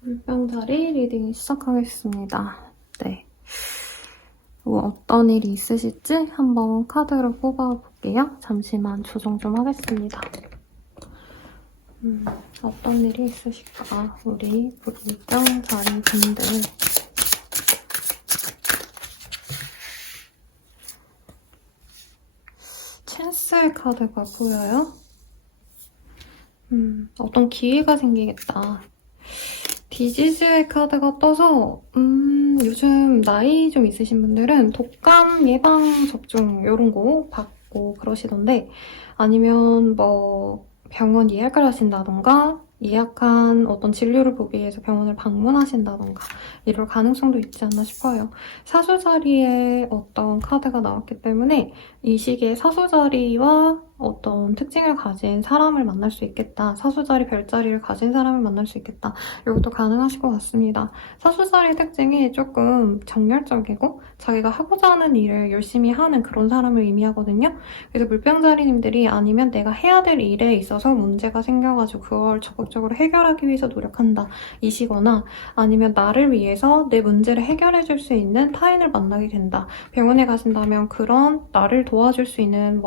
물병자리 리딩 시작하겠습니다. 네. 뭐 어떤 일이 있으실지 한번 카드를 뽑아볼게요. 잠시만 조정 좀 하겠습니다. 어떤 일이 있으실까? 우리 물병자리 분들. 찬스의 카드가 보여요? 어떤 기회가 생기겠다. 디지즈의 카드가 떠서 요즘 나이 좀 있으신 분들은 독감 예방 접종 이런 거 받고 그러시던데, 아니면 뭐 병원 예약을 하신다던가 예약한 어떤 진료를 보기 위해서 병원을 방문하신다던가 이럴 가능성도 있지 않나 싶어요. 사수자리에 어떤 카드가 나왔기 때문에 이 시기에 사수자리와 어떤 특징을 가진 사람을 만날 수 있겠다. 사수자리 별자리를 가진 사람을 만날 수 있겠다. 이것도 가능하실 것 같습니다. 사수자리의 특징이 조금 정열적이고 자기가 하고자 하는 일을 열심히 하는 그런 사람을 의미하거든요. 그래서 물병자리님들이 아니면 내가 해야 될 일에 있어서 문제가 생겨가지고 그걸 적극적으로 해결하기 위해서 노력한다 이시거나, 아니면 나를 위해서 내 문제를 해결해줄 수 있는 타인을 만나게 된다. 병원에 가신다면 그런 나를 도와줄 수 있는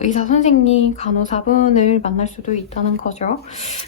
의사 선생님, 간호사분을 만날 수도 있다는 거죠.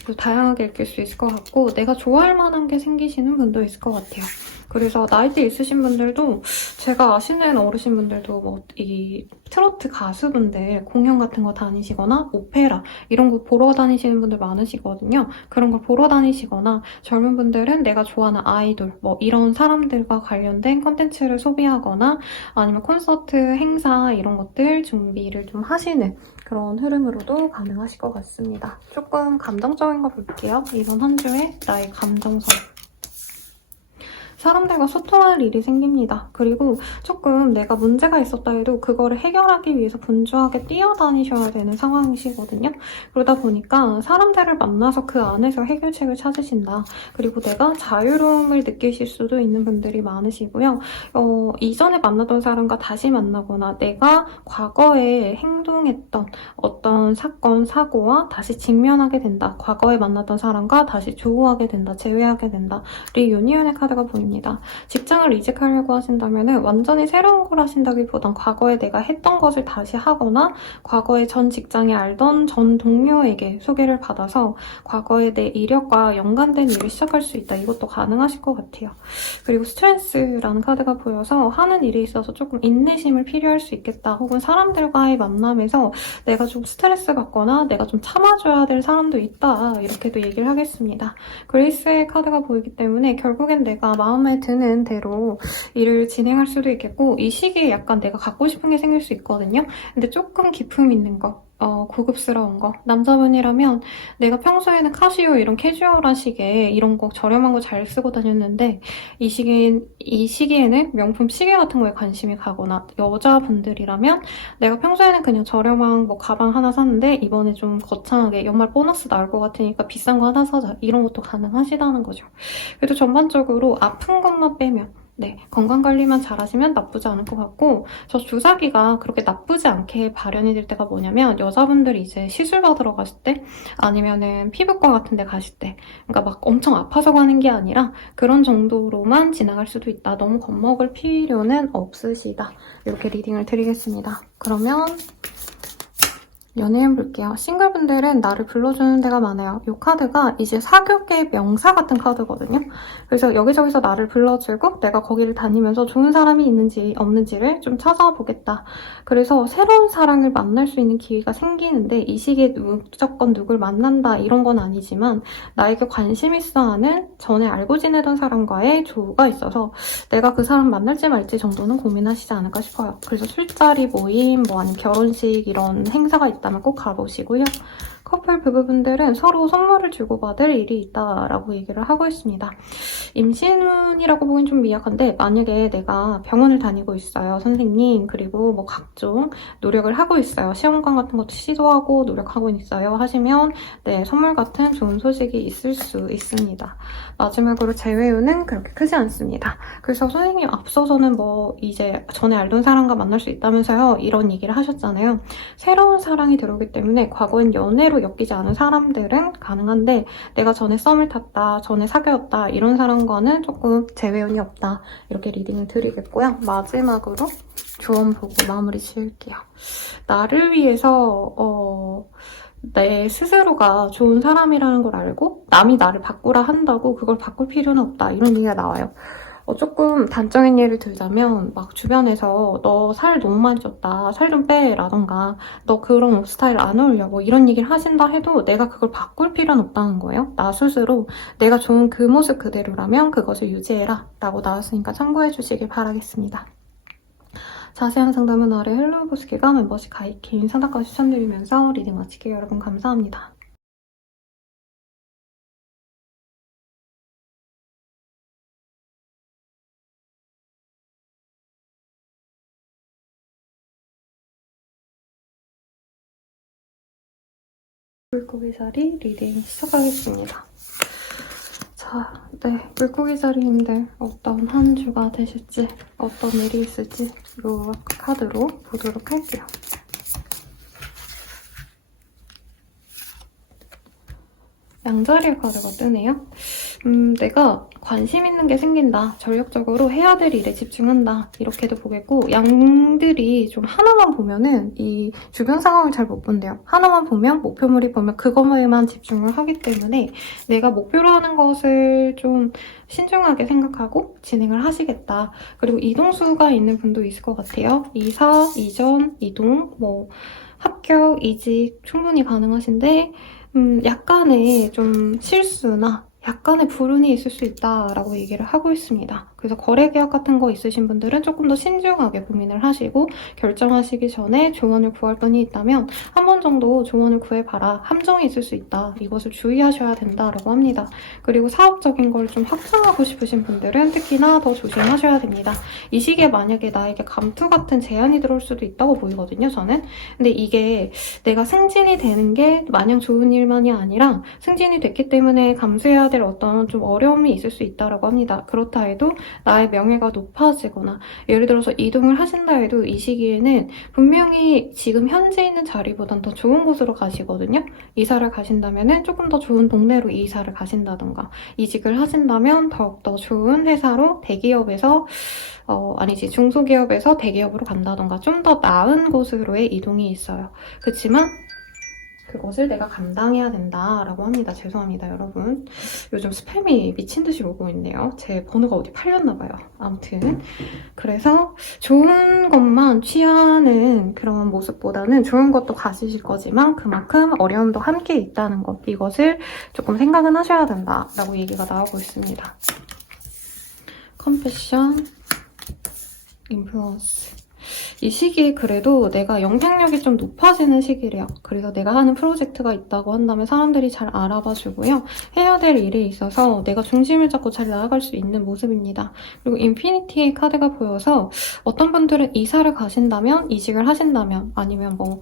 그리고 다양하게 읽힐 수 있을 것 같고, 내가 좋아할 만한 게 생기시는 분도 있을 것 같아요. 그래서 나이대 있으신 분들도, 제가 아시는 어르신분들도 이 트로트 가수분들 공연 같은 거 다니시거나 오페라 이런 거 보러 다니시는 분들 많으시거든요. 그런 걸 보러 다니시거나, 젊은 분들은 내가 좋아하는 아이돌 이런 사람들과 관련된 컨텐츠를 소비하거나, 아니면 콘서트, 행사 이런 것들 준비를 좀 하시는 그런 흐름으로도 가능하실 것 같습니다. 조금 감정적인 거 볼게요. 이번 한 주에 나의 감정선. 사람들과 소통할 일이 생깁니다. 그리고 조금 내가 문제가 있었다 해도 그거를 해결하기 위해서 분주하게 뛰어다니셔야 되는 상황이시거든요. 그러다 보니까 사람들을 만나서 그 안에서 해결책을 찾으신다. 그리고 내가 자유로움을 느끼실 수도 있는 분들이 많으시고요. 이전에 만나던 사람과 다시 만나거나 내가 과거에 행동했던 어떤 사건, 사고와 다시 직면하게 된다. 과거에 만났던 사람과 다시 조우하게 된다. 재회하게 된다. 리유니언의 카드가 보입니다. 직장을 이직하려고 하신다면 완전히 새로운 걸 하신다기보단 과거에 내가 했던 것을 다시 하거나, 과거에 전 직장에 알던 전 동료에게 소개를 받아서 과거에 내 이력과 연관된 일을 시작할 수 있다. 이것도 가능하실 것 같아요. 그리고 스트레스라는 카드가 보여서 하는 일에 있어서 조금 인내심을 필요할 수 있겠다. 혹은 사람들과의 만남에서 내가 좀 스트레스 받거나 내가 좀 참아줘야 될 사람도 있다. 이렇게도 얘기를 하겠습니다. 그레이스의 카드가 보이기 때문에 결국엔 내가 마음에 드는 대로 일을 진행할 수도 있겠고, 이 시기에 약간 내가 갖고 싶은 게 생길 수 있거든요. 근데 조금 기품 있는 거, 고급스러운 거. 남자분이라면 내가 평소에는 카시오 이런 캐주얼한 시계 이런 거 저렴한 거 잘 쓰고 다녔는데 이 시기에는 명품 시계 같은 거에 관심이 가거나, 여자분들이라면 내가 평소에는 그냥 저렴한 가방 하나 샀는데 이번에 좀 거창하게 연말 보너스 나올 것 같으니까 비싼 거 하나 사자. 이런 것도 가능하시다는 거죠. 그래도 전반적으로 아픈 것만 빼면 건강관리만 잘하시면 나쁘지 않을 것 같고, 저 주사기가 그렇게 나쁘지 않게 발현이 될 때가 뭐냐면 여자분들이 이제 시술 받으러 가실 때, 아니면은 피부과 같은 데 가실 때, 그러니까 막 엄청 아파서 가는 게 아니라 그런 정도로만 지나갈 수도 있다. 너무 겁먹을 필요는 없으시다. 이렇게 리딩을 드리겠습니다. 그러면 연예인 볼게요. 싱글분들은 나를 불러주는 데가 많아요. 이 카드가 이제 사교계 명사 같은 카드거든요. 그래서 여기저기서 나를 불러주고 내가 거기를 다니면서 좋은 사람이 있는지 없는지를 좀 찾아보겠다. 그래서 새로운 사랑을 만날 수 있는 기회가 생기는데, 이 시기에 무조건 누굴 만난다 이런 건 아니지만 나에게 관심 있어 하는 전에 알고 지내던 사람과의 조우가 있어서 내가 그 사람 만날지 말지 정도는 고민하시지 않을까 싶어요. 그래서 술자리 모임, 아니면 결혼식 이런 행사가 있다면 꼭 가보시고요. 커플 부부분들은 서로 선물을 주고받을 일이 있다라고 얘기를 하고 있습니다. 임신운이라고 보긴 좀 미약한데 만약에 내가 병원을 다니고 있어요, 선생님. 그리고 뭐 각종 노력을 하고 있어요. 시험관 같은 것도 시도하고 노력하고 있어요 하시면 네, 선물 같은 좋은 소식이 있을 수 있습니다. 마지막으로 재회운은 그렇게 크지 않습니다. 그래서 선생님 앞서서는 뭐 이제 전에 알던 사람과 만날 수 있다면서요 이런 얘기를 하셨잖아요. 새로운 사랑이 들어오기 때문에 과거엔 연애로 엮이지 않은 사람들은 가능한데 내가 전에 썸을 탔다, 전에 사귀었다 이런 사람과는 조금 재회운이 없다 이렇게 리딩을 드리겠고요. 마지막으로 조언 보고 마무리 지을게요. 나를 위해서 내 스스로가 좋은 사람이라는 걸 알고 남이 나를 바꾸라 한다고 그걸 바꿀 필요는 없다 이런 얘기가 나와요. 조금 단적인 예를 들자면 막 주변에서 너 살 너무 많이 쪘다, 살 좀 빼 라던가 너 그런 옷 스타일 안 어울려 뭐 이런 얘기를 하신다 해도 내가 그걸 바꿀 필요는 없다는 거예요. 나 스스로 내가 좋은 그 모습 그대로라면 그것을 유지해라 라고 나왔으니까 참고해 주시길 바라겠습니다. 자세한 상담은 아래 헬로우보스기가 멤버십 가입 개인 상담까지 추천드리면서 리딩 마칠게요. 여러분 감사합니다. 물고기 자리 리딩 시작하겠습니다. 자, 네, 물고기 자리님들 어떤 한 주가 되실지 어떤 일이 있을지 이 카드로 보도록 할게요. 양자리의 카드가 뜨네요. 내가 관심 있는 게 생긴다. 전력적으로 해야 될 일에 집중한다. 이렇게도 보겠고 양들이 좀 하나만 보면은 이 주변 상황을 잘 못 본대요. 하나만 보면 목표물이 보면 그것에만 집중을 하기 때문에 내가 목표로 하는 것을 좀 신중하게 생각하고 진행을 하시겠다. 그리고 이동수가 있는 분도 있을 것 같아요. 이사, 이전, 이동, 뭐 합격, 이직 충분히 가능하신데 약간의 좀 실수나 약간의 불운이 있을 수 있다라고 얘기를 하고 있습니다. 그래서 거래 계약 같은 거 있으신 분들은 조금 더 신중하게 고민을 하시고 결정하시기 전에 조언을 구할 분이 있다면 한 번 정도 조언을 구해봐라. 함정이 있을 수 있다. 이것을 주의하셔야 된다라고 합니다. 그리고 사업적인 걸 좀 확장하고 싶으신 분들은 특히나 더 조심하셔야 됩니다. 이 시기에 만약에 나에게 감투 같은 제안이 들어올 수도 있다고 보이거든요, 저는. 근데 이게 내가 승진이 되는 게 마냥 좋은 일만이 아니라 승진이 됐기 때문에 감수해야 될 어떤 좀 어려움이 있을 수 있다고 합니다. 그렇다 해도 나의 명예가 높아지거나 예를 들어서 이동을 하신다 해도 이 시기에는 분명히 지금 현재 있는 자리보단 더 좋은 곳으로 가시거든요. 이사를 가신다면 조금 더 좋은 동네로 이사를 가신다던가 이직을 하신다면 더욱더 좋은 회사로 대기업에서 아니지 중소기업에서 대기업으로 간다던가 좀 더 나은 곳으로의 이동이 있어요. 그렇지만 그것을 내가 감당해야 된다라고 합니다. 죄송합니다, 여러분. 요즘 스팸이 미친 듯이 오고 있네요. 제 번호가 어디 팔렸나 봐요. 아무튼 그래서 좋은 것만 취하는 그런 모습보다는 좋은 것도 가지실 거지만 그만큼 어려움도 함께 있다는 것, 이것을 조금 생각은 하셔야 된다라고 얘기가 나오고 있습니다. 컴패션, 인플루언스. 이 시기에 그래도 내가 영향력이 좀 높아지는 시기래요. 그래서 내가 하는 프로젝트가 있다고 한다면 사람들이 잘 알아봐 주고요. 해야 될 일에 있어서 내가 중심을 잡고 잘 나아갈 수 있는 모습입니다. 그리고 인피니티의 카드가 보여서 어떤 분들은 이사를 가신다면, 이직을 하신다면, 아니면 뭐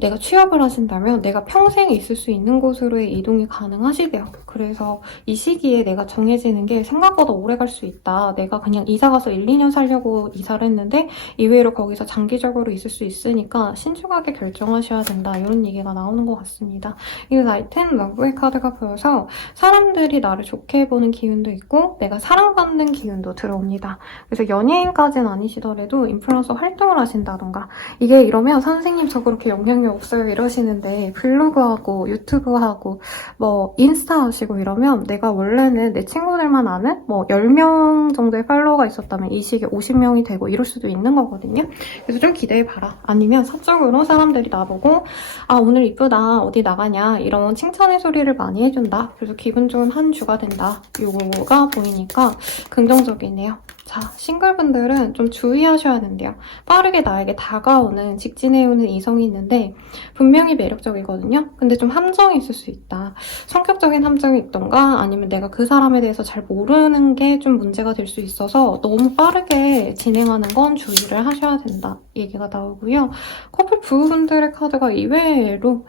내가 취업을 하신다면 내가 평생 있을 수 있는 곳으로의 이동이 가능하시대요. 그래서 이 시기에 내가 정해지는 게 생각보다 오래 갈 수 있다. 내가 그냥 이사 가서 1, 2년 살려고 이사를 했는데 이외로 거기서 장기적으로 있을 수 있으니까 신중하게 결정하셔야 된다. 이런 얘기가 나오는 것 같습니다. 이 나이트는 러브의 카드가 보여서 사람들이 나를 좋게 보는 기운도 있고 내가 사랑받는 기운도 들어옵니다. 그래서 연예인까지는 아니시더라도 인플루언서 활동을 하신다던가 이게 이러면 선생님 저 그렇게 영향력 없어요 이러시는데 블로그하고 유튜브하고 뭐 인스타 하시고 이러면 내가 원래는 내 친구들만 아는 뭐 10명 정도의 팔로워가 있었다면 이 시기에 50명이 되고 이럴 수도 있는 거거든요. 그래서 좀 기대해봐라. 아니면 사적으로 사람들이 나보고 아 오늘 이쁘다 어디 나가냐 이런 칭찬의 소리를 많이 해준다. 그래서 기분 좋은 한 주가 된다. 요거가 보이니까 긍정적이네요. 자, 싱글분들은 좀 주의하셔야 된대요. 빠르게 나에게 다가오는 직진해오는 이성이 감정이 있는데 분명히 매력적이거든요. 근데 좀 함정이 있을 수 있다. 성격적인 함정이 있던가 아니면 내가 그 사람에 대해서 잘 모르는 게 좀 문제가 될 수 있어서 너무 빠르게 진행하는 건 주의를 하셔야 된다. 얘기가 나오고요. 커플 부부분들의 카드가 이외로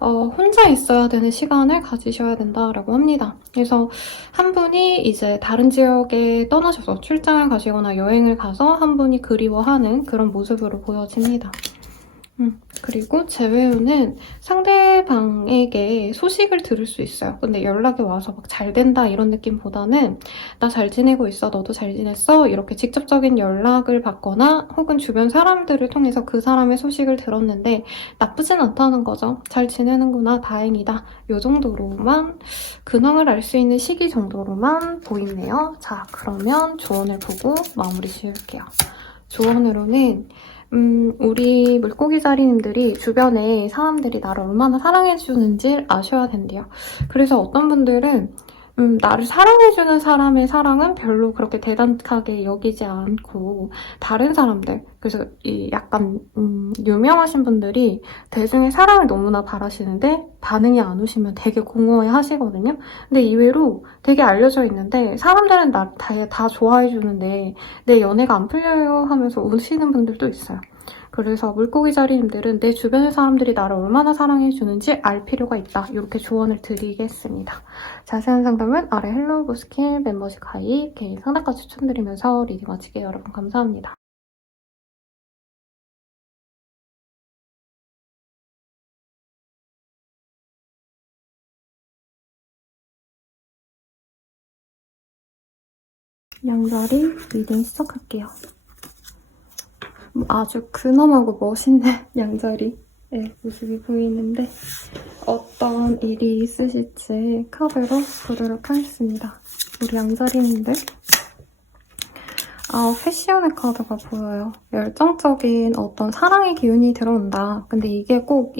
혼자 있어야 되는 시간을 가지셔야 된다라고 합니다. 그래서 한 분이 이제 다른 지역에 떠나셔서 출장을 가시거나 여행을 가서 한 분이 그리워하는 그런 모습으로 보여집니다. 그리고 재회운은 상대방에게 소식을 들을 수 있어요. 근데 연락이 와서 막 잘 된다 이런 느낌보다는 나 잘 지내고 있어, 너도 잘 지냈어? 이렇게 직접적인 연락을 받거나 혹은 주변 사람들을 통해서 그 사람의 소식을 들었는데 나쁘진 않다는 거죠. 잘 지내는구나, 다행이다. 이 정도로만 근황을 알 수 있는 시기 정도로만 보이네요. 자, 그러면 조언을 보고 마무리 지을게요. 조언으로는 우리 물고기 자리님들이 주변에 사람들이 나를 얼마나 사랑해주는지 아셔야 된대요. 그래서 어떤 분들은 나를 사랑해주는 사람의 사랑은 별로 그렇게 대단하게 여기지 않고 다른 사람들, 그래서 이 약간 유명하신 분들이 대중의 사랑을 너무나 바라시는데 반응이 안 오시면 되게 공허해 하시거든요. 근데 이외로 되게 알려져 있는데 사람들은 나 다 좋아해주는데 내 연애가 안 풀려요 하면서 우시는 분들도 있어요. 그래서 물고기 자리님들은 내 주변의 사람들이 나를 얼마나 사랑해주는지 알 필요가 있다. 이렇게 조언을 드리겠습니다. 자세한 상담은 아래 헬로우 스킬 멤버십 가입 개인 상담가 추천드리면서 리딩 마칠게요. 여러분 감사합니다. 양자리 리딩 시작할게요. 아주 근엄하고 멋있는 양자리의 모습이 보이는데 어떤 일이 있으실지 카드로 보도록 하겠습니다. 우리 양자리님들 패션의 카드가 보여요. 열정적인 어떤 사랑의 기운이 들어온다. 근데 이게 꼭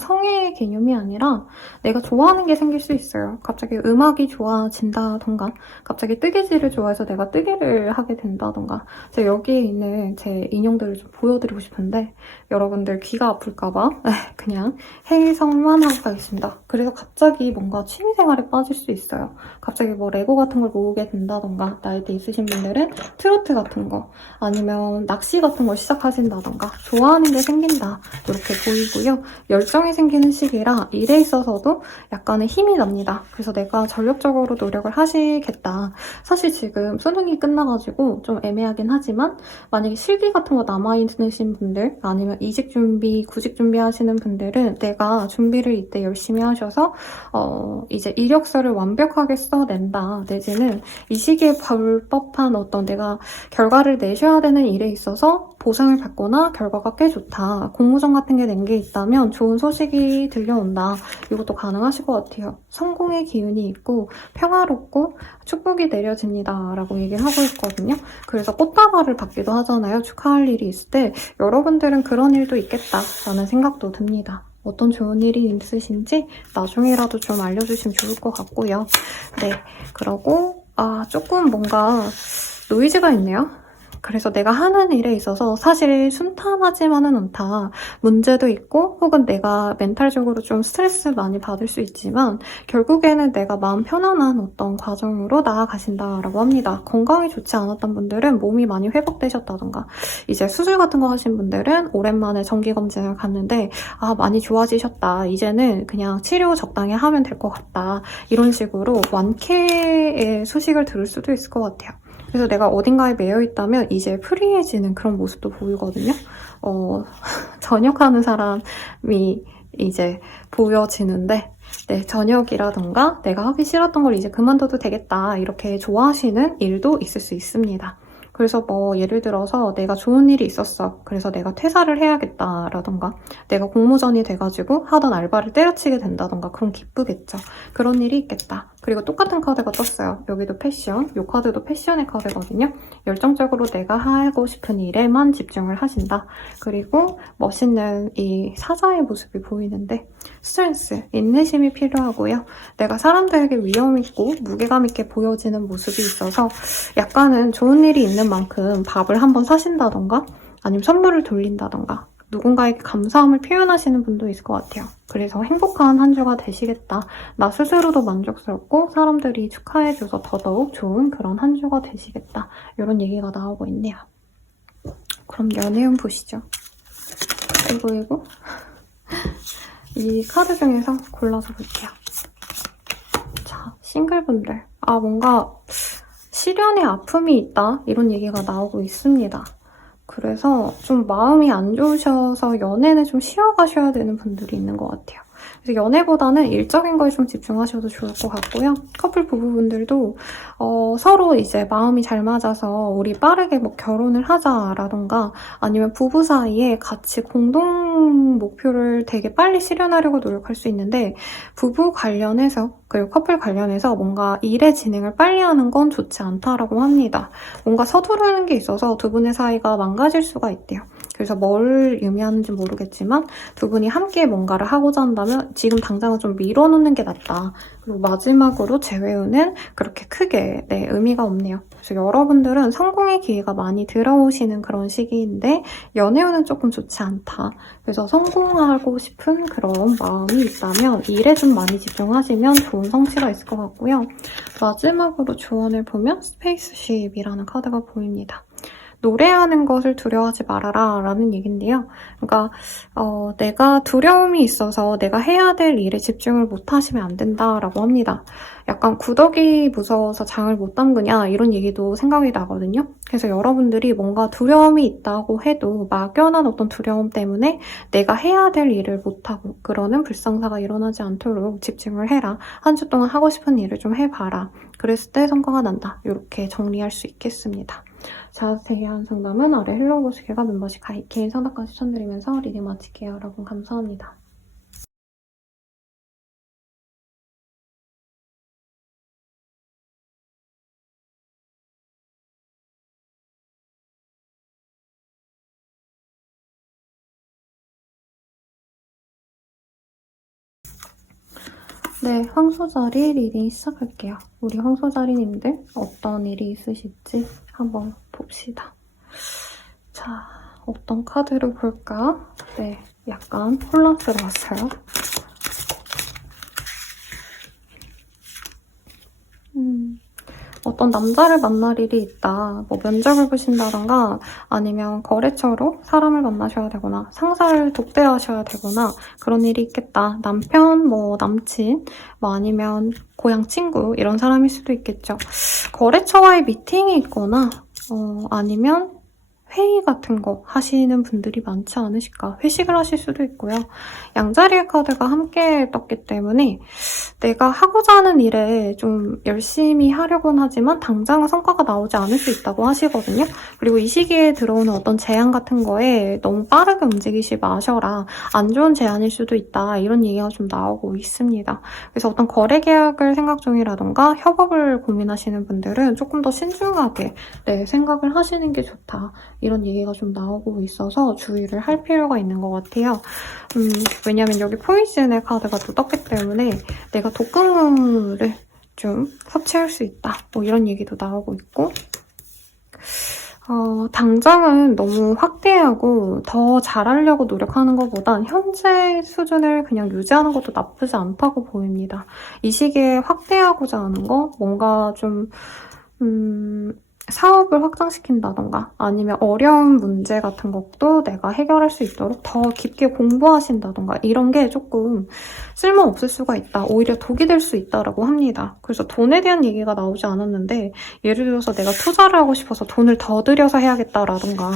성의 개념이 아니라 내가 좋아하는 게 생길 수 있어요. 갑자기 음악이 좋아진다던가 갑자기 뜨개질을 좋아해서 내가 뜨개를 하게 된다던가 제가 여기에 있는 제 인형들을 좀 보여드리고 싶은데 여러분들 귀가 아플까봐 그냥 해석만 하고 가겠습니다. 그래서 갑자기 뭔가 취미생활에 빠질 수 있어요. 갑자기 뭐 레고 같은 걸 모으게 된다던가 나이대 있으신 분들은 트로트 같은 거 아니면 낚시 같은 걸 시작하신다던가 좋아하는 게 생긴다 이렇게 보이고요. 열정이 생기는 시기라 일에 있어서도 약간의 힘이 납니다. 그래서 내가 전력적으로 노력을 하시겠다. 사실 지금 수능이 끝나가지고 좀 애매하긴 하지만 만약에 실기 같은 거 남아있으신 분들 아니면 이직 준비, 구직 준비하시는 분들은 내가 준비를 이때 열심히 하셔서 이제 이력서를 완벽하게 써낸다 내지는 이 시기에 볼 법한 어떤 내가 결과를 내셔야 되는 일에 있어서 보상을 받거나 결과가 꽤 좋다. 공모전 같은 게 낸 게 있다면 좋은 소식이 들려온다. 이것도 가능하실 것 같아요. 성공의 기운이 있고 평화롭고 축복이 내려집니다. 라고 얘기를 하고 있거든요. 그래서 꽃다발을 받기도 하잖아요. 축하할 일이 있을 때 여러분들은 그런 일도 있겠다라는 생각도 듭니다. 어떤 좋은 일이 있으신지 나중에라도 좀 알려주시면 좋을 것 같고요. 네, 그러고 조금 뭔가 노이즈가 있네요. 그래서 내가 하는 일에 있어서 사실 순탄하지만은 않다. 문제도 있고 혹은 내가 멘탈적으로 좀 스트레스 많이 받을 수 있지만 결국에는 내가 마음 편안한 어떤 과정으로 나아가신다라고 합니다. 건강이 좋지 않았던 분들은 몸이 많이 회복되셨다던가 이제 수술 같은 거 하신 분들은 오랜만에 정기검진을 갔는데 많이 좋아지셨다. 이제는 그냥 치료 적당히 하면 될 것 같다. 이런 식으로 완쾌의 소식을 들을 수도 있을 것 같아요. 그래서 내가 어딘가에 매여 있다면 이제 프리해지는 그런 모습도 보이거든요. 전역하는 사람이 이제 보여지는데 네, 전역이라던가 내가 하기 싫었던 걸 이제 그만둬도 되겠다 이렇게 좋아하시는 일도 있을 수 있습니다. 그래서 뭐 예를 들어서 내가 좋은 일이 있었어. 그래서 내가 퇴사를 해야겠다라던가 내가 공모전이 돼가지고 하던 알바를 때려치게 된다던가 그럼 기쁘겠죠. 그런 일이 있겠다. 그리고 똑같은 카드가 떴어요. 여기도 패션, 이 카드도 패션의 카드거든요. 열정적으로 내가 하고 싶은 일에만 집중을 하신다. 그리고 멋있는 이 사자의 모습이 보이는데 스트렝스, 인내심이 필요하고요. 내가 사람들에게 위험 있고 무게감 있게 보여지는 모습이 있어서 약간은 좋은 일이 있는 만큼 밥을 한번 사신다던가 아니면 선물을 돌린다던가 누군가에게 감사함을 표현하시는 분도 있을 것 같아요. 그래서 행복한 한 주가 되시겠다. 나 스스로도 만족스럽고 사람들이 축하해줘서 더더욱 좋은 그런 한 주가 되시겠다. 이런 얘기가 나오고 있네요. 그럼 연애운 보시죠. 이거 이 카드 중에서 골라서 볼게요. 자, 싱글분들. 뭔가 시련의 아픔이 있다 이런 얘기가 나오고 있습니다. 그래서 좀 마음이 안 좋으셔서 연애는 좀 쉬어가셔야 되는 분들이 있는 것 같아요. 그래서 연애보다는 일적인 거에 좀 집중하셔도 좋을 것 같고요. 커플 부부분들도 서로 이제 마음이 잘 맞아서 우리 빠르게 뭐 결혼을 하자라던가 아니면 부부 사이에 같이 공동 목표를 되게 빨리 실현하려고 노력할 수 있는데 부부 관련해서 그리고 커플 관련해서 뭔가 일의 진행을 빨리 하는 건 좋지 않다라고 합니다. 뭔가 서두르는 게 있어서 두 분의 사이가 망가질 수가 있대요. 그래서 뭘 의미하는지 모르겠지만 두 분이 함께 뭔가를 하고자 한다면 지금 당장은 좀 밀어놓는 게 낫다. 그리고 마지막으로 재회운은 그렇게 크게 의미가 없네요. 그래서 여러분들은 성공의 기회가 많이 들어오시는 그런 시기인데 연애운은 조금 좋지 않다. 그래서 성공하고 싶은 그런 마음이 있다면 일에 좀 많이 집중하시면 좋은 성취가 있을 것 같고요. 마지막으로 조언을 보면 스페이스쉽이라는 카드가 보입니다. 노래하는 것을 두려워하지 말아라 라는 얘긴데요. 그러니까 내가 두려움이 있어서 내가 해야 될 일에 집중을 못하시면 안 된다라고 합니다. 약간 구더기 무서워서 장을 못 담그냐 이런 얘기도 생각이 나거든요. 그래서 여러분들이 뭔가 두려움이 있다고 해도 막연한 어떤 두려움 때문에 내가 해야 될 일을 못하고 그러는 불상사가 일어나지 않도록 집중을 해라. 한 주 동안 하고 싶은 일을 좀 해봐라. 그랬을 때 성과가 난다. 이렇게 정리할 수 있겠습니다. 자세한 상담은 아래 헬로우 보시기가 멤버십 가입 개인 상담까지 추천드리면서 리딩 마칠게요. 여러분 감사합니다. 네, 황소자리 리딩 시작할게요. 우리 황소자리님들 어떤 일이 있으실지 한번 봅시다. 자, 어떤 카드를 볼까? 네, 약간 혼란스러웠어요. 어떤 남자를 만날 일이 있다. 뭐 면접을 보신다던가 아니면 거래처로 사람을 만나셔야 되거나 상사를 독대하셔야 되거나 그런 일이 있겠다. 남편, 뭐 남친, 뭐 아니면 고향 친구 이런 사람일 수도 있겠죠. 거래처와의 미팅이 있거나 아니면 회의 같은 거 하시는 분들이 많지 않으실까. 회식을 하실 수도 있고요. 양자리의 카드가 함께 떴기 때문에 내가 하고자 하는 일에 좀 열심히 하려고는 하지만 당장은 성과가 나오지 않을 수 있다고 하시거든요. 그리고 이 시기에 들어오는 어떤 제안 같은 거에 너무 빠르게 움직이지 마셔라. 안 좋은 제안일 수도 있다. 이런 얘기가 좀 나오고 있습니다. 그래서 어떤 거래 계약을 생각 중이라던가 협업을 고민하시는 분들은 조금 더 신중하게 생각을 하시는 게 좋다. 이런 얘기가 좀 나오고 있어서 주의를 할 필요가 있는 것 같아요. 왜냐면 여기 포이즌의 카드가 또 떴기 때문에 내가 독극물을 좀 섭취할 수 있다. 뭐 이런 얘기도 나오고 있고 당장은 너무 확대하고 더 잘하려고 노력하는 것보단 현재 수준을 그냥 유지하는 것도 나쁘지 않다고 보입니다. 이 시기에 확대하고자 하는 거 뭔가 좀 사업을 확장시킨다던가 아니면 어려운 문제 같은 것도 내가 해결할 수 있도록 더 깊게 공부하신다던가 이런 게 조금 쓸모없을 수가 있다. 오히려 독이 될 수 있다라고 합니다. 그래서 돈에 대한 얘기가 나오지 않았는데 예를 들어서 내가 투자를 하고 싶어서 돈을 더 들여서 해야겠다라던가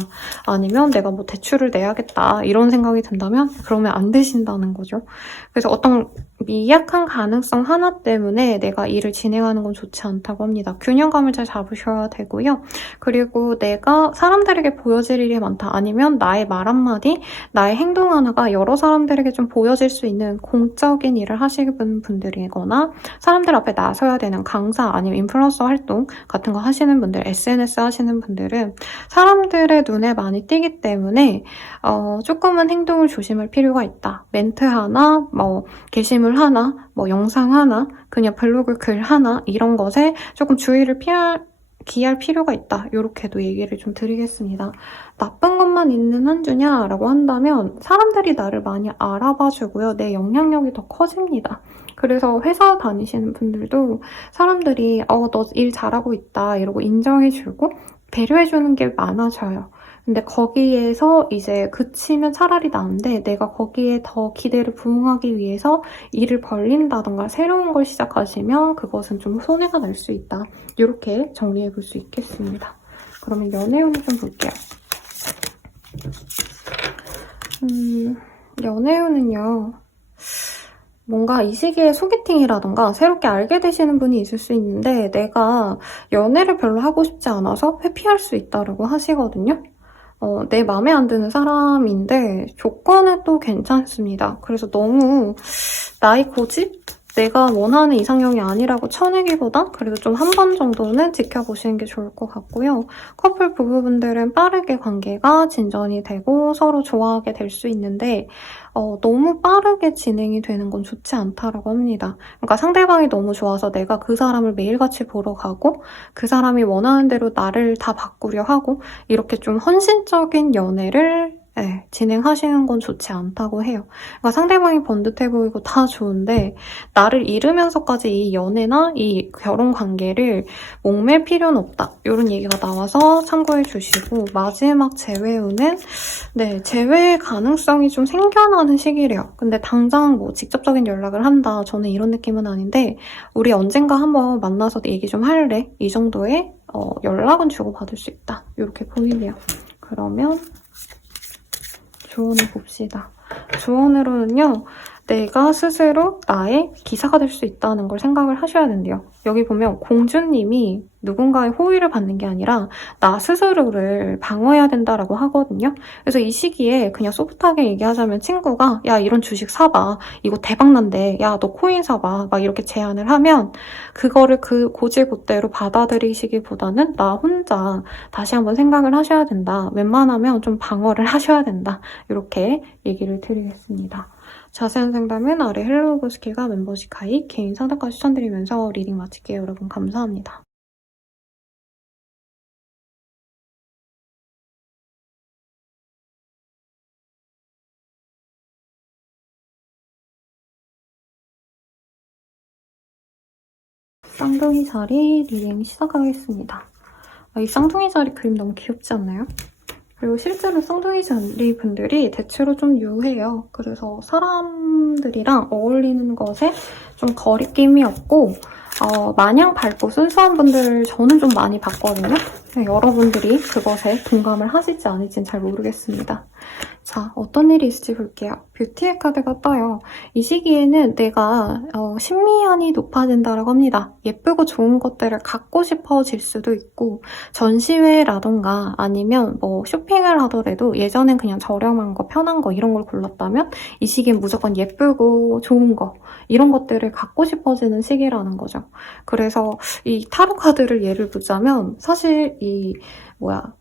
아니면 내가 뭐 대출을 내야겠다 이런 생각이 든다면 그러면 안 되신다는 거죠. 그래서 어떤 미약한 가능성 하나 때문에 내가 일을 진행하는 건 좋지 않다고 합니다. 균형감을 잘 잡으셔야 되고요. 그리고 내가 사람들에게 보여질 일이 많다. 아니면 나의 말 한마디, 나의 행동 하나가 여러 사람들에게 좀 보여질 수 있는 공적인 일을 하시는 분들이거나 사람들 앞에 나서야 되는 강사 아니면 인플루언서 활동 같은 거 하시는 분들, SNS 하시는 분들은 사람들의 눈에 많이 띄기 때문에 조금은 행동을 조심할 필요가 있다. 멘트 하나, 뭐 게시물 하나, 뭐 영상 하나, 그냥 블로그 글 하나 이런 것에 조금 주의를 기할 필요가 있다. 이렇게도 얘기를 좀 드리겠습니다. 나쁜 것만 있는 한 주냐라고 한다면 사람들이 나를 많이 알아봐주고요. 내 영향력이 더 커집니다. 그래서 회사 다니시는 분들도 사람들이 너 일 잘하고 있다 이러고 인정해주고 배려해주는 게 많아져요. 근데 거기에서 이제 그치면 차라리 나은데 내가 거기에 더 기대를 부응하기 위해서 일을 벌린다던가 새로운 걸 시작하시면 그것은 좀 손해가 날 수 있다. 이렇게 정리해 볼 수 있겠습니다. 그러면 연애운을 좀 볼게요. 연애운은요. 뭔가 이 시기에 소개팅이라던가 새롭게 알게 되시는 분이 있을 수 있는데 내가 연애를 별로 하고 싶지 않아서 회피할 수 있다고 하시거든요. 내 마음에 안 드는 사람인데 조건은 또 괜찮습니다. 그래서 너무 나의 고집? 내가 원하는 이상형이 아니라고 쳐내기보단 그래도 좀 한 번 정도는 지켜보시는 게 좋을 것 같고요. 커플 부부분들은 빠르게 관계가 진전이 되고 서로 좋아하게 될 수 있는데 너무 빠르게 진행이 되는 건 좋지 않다라고 합니다. 그러니까 상대방이 너무 좋아서 내가 그 사람을 매일같이 보러 가고 그 사람이 원하는 대로 나를 다 바꾸려 하고 이렇게 좀 헌신적인 연애를 진행하시는 건 좋지 않다고 해요. 그러니까 상대방이 번듯해 보이고 다 좋은데 나를 잃으면서까지 이 연애나 이 결혼 관계를 목맬 필요는 없다. 이런 얘기가 나와서 참고해 주시고 마지막 재회운은 재회 가능성이 좀 생겨나는 시기래요. 근데 당장 뭐 직접적인 연락을 한다. 저는 이런 느낌은 아닌데 우리 언젠가 한번 만나서 얘기 좀 할래? 이 정도의 연락은 주고받을 수 있다. 이렇게 보이네요. 그러면 조언을 봅시다. 조언으로는요. 내가 스스로 나의 기사가 될 수 있다는 걸 생각을 하셔야 된대요. 여기 보면 공주님이 누군가의 호의를 받는 게 아니라 나 스스로를 방어해야 된다라고 하거든요. 그래서 이 시기에 그냥 소프트하게 얘기하자면 친구가 야 이런 주식 사봐. 이거 대박난대. 야 너 코인 사봐. 막 이렇게 제안을 하면 그거를 그 고질고대로 받아들이시기보다는 나 혼자 다시 한번 생각을 하셔야 된다. 웬만하면 좀 방어를 하셔야 된다. 이렇게 얘기를 드리겠습니다. 자세한 상담은 아래 헬로우고스키가 멤버십 가입, 개인 상담까지 추천드리면서 리딩 마칠게요. 여러분 감사합니다. 쌍둥이 자리 리딩 시작하겠습니다. 이 쌍둥이 자리 그림 너무 귀엽지 않나요? 그리고 실제로 쌍둥이 자리 분들이 대체로 좀 유해요. 그래서 사람들이랑 어울리는 것에 좀 거리낌이 없고 마냥 밝고 순수한 분들 저는 좀 많이 봤거든요. 여러분들이 그것에 동감을 하실지 아닐지는 잘 모르겠습니다. 자, 어떤 일이 있을지 볼게요. 뷰티의 카드가 떠요. 이 시기에는 내가 심미안이 높아진다고 합니다. 예쁘고 좋은 것들을 갖고 싶어질 수도 있고 전시회라던가 아니면 뭐 쇼핑을 하더라도 예전엔 그냥 저렴한 거, 편한 거 이런 걸 골랐다면 이 시기엔 무조건 예쁘고 좋은 거 이런 것들을 갖고 싶어지는 시기라는 거죠. 그래서 이 타로 카드를 예를 보자면 사실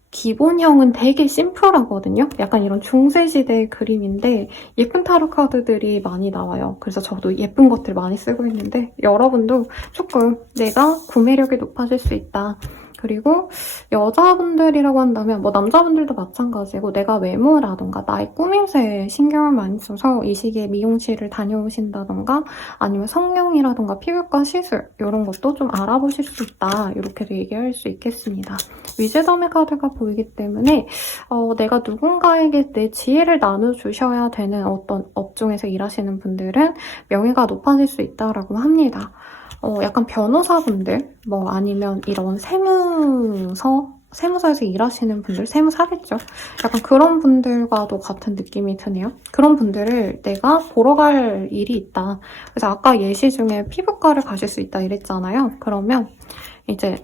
기본형은 되게 심플하거든요. 약간 이런 중세시대의 그림인데 예쁜 타로 카드들이 많이 나와요. 그래서 저도 예쁜 것들 많이 쓰고 있는데 여러분도 조금 내가 구매력이 높아질 수 있다. 그리고 여자분들이라고 한다면 뭐 남자분들도 마찬가지고 내가 외모라던가 나의 꾸밈새에 신경을 많이 써서 이 시기에 미용실을 다녀오신다던가 아니면 성형이라던가 피부과 시술 이런 것도 좀 알아보실 수 있다. 이렇게도 얘기할 수 있겠습니다. 위즈덤의 카드가 보이기 때문에 내가 누군가에게 내 지혜를 나눠주셔야 되는 어떤 업종에서 일하시는 분들은 명예가 높아질 수 있다고 합니다. 약간 변호사분들, 뭐 아니면 이런 세무서에서 일하시는 분들, 세무사겠죠? 약간 그런 분들과도 같은 느낌이 드네요. 그런 분들을 내가 보러 갈 일이 있다. 그래서 아까 예시 중에 피부과를 가실 수 있다 이랬잖아요. 그러면 이제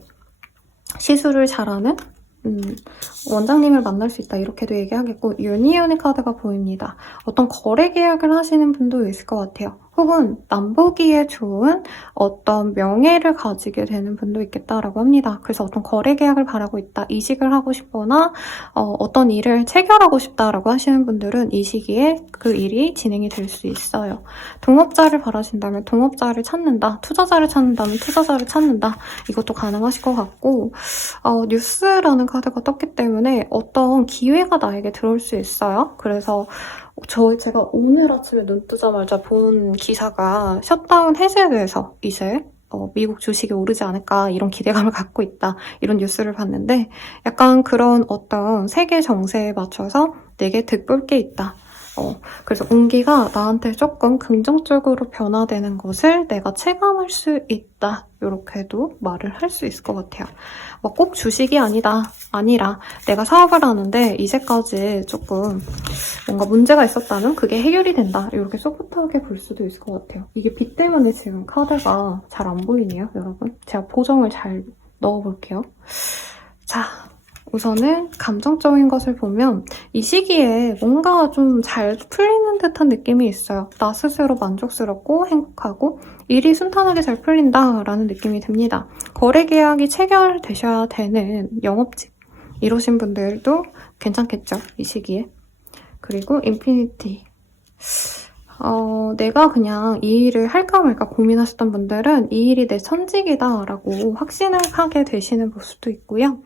시술을 잘하는 원장님을 만날 수 있다 이렇게도 얘기하겠고 유니온의 카드가 보입니다. 어떤 거래 계약을 하시는 분도 있을 것 같아요. 혹은 남보기에 좋은 어떤 명예를 가지게 되는 분도 있겠다라고 합니다. 그래서 어떤 거래 계약을 바라고 있다, 이직을 하고 싶거나 어떤 일을 체결하고 싶다라고 하시는 분들은 이 시기에 그 일이 진행이 될 수 있어요. 동업자를 바라신다면 동업자를 찾는다, 투자자를 찾는다면 투자자를 찾는다, 이것도 가능하실 것 같고, 뉴스라는 카드가 떴기 때문에 어떤 기회가 나에게 들어올 수 있어요. 그래서 제가 오늘 아침에 눈 뜨자마자 본 기사가 셧다운 해제돼서 이제 미국 주식이 오르지 않을까 이런 기대감을 갖고 있다, 이런 뉴스를 봤는데 약간 그런 어떤 세계 정세에 맞춰서 내게 득볼 게 있다. 그래서 운기가 나한테 조금 긍정적으로 변화되는 것을 내가 체감할 수 있다, 이렇게도 말을 할 수 있을 것 같아요. 꼭 주식이 아니라 내가 사업을 하는데 이제까지 조금 뭔가 문제가 있었다면 그게 해결이 된다, 이렇게 소프트하게 볼 수도 있을 것 같아요. 이게 빛 때문에 지금 카드가 잘 안 보이네요, 여러분. 제가 보정을 잘 넣어볼게요. 자, 우선은 감정적인 것을 보면 이 시기에 뭔가 좀 잘 풀리는 듯한 느낌이 있어요. 나 스스로 만족스럽고 행복하고 일이 순탄하게 잘 풀린다라는 느낌이 듭니다. 거래 계약이 체결되셔야 되는 영업직 이러신 분들도 괜찮겠죠, 이 시기에. 그리고 인피니티. 내가 그냥 이 일을 할까 말까 고민하셨던 분들은 이 일이 내 천직이다라고 확신을 하게 되시는 모습도 있고요.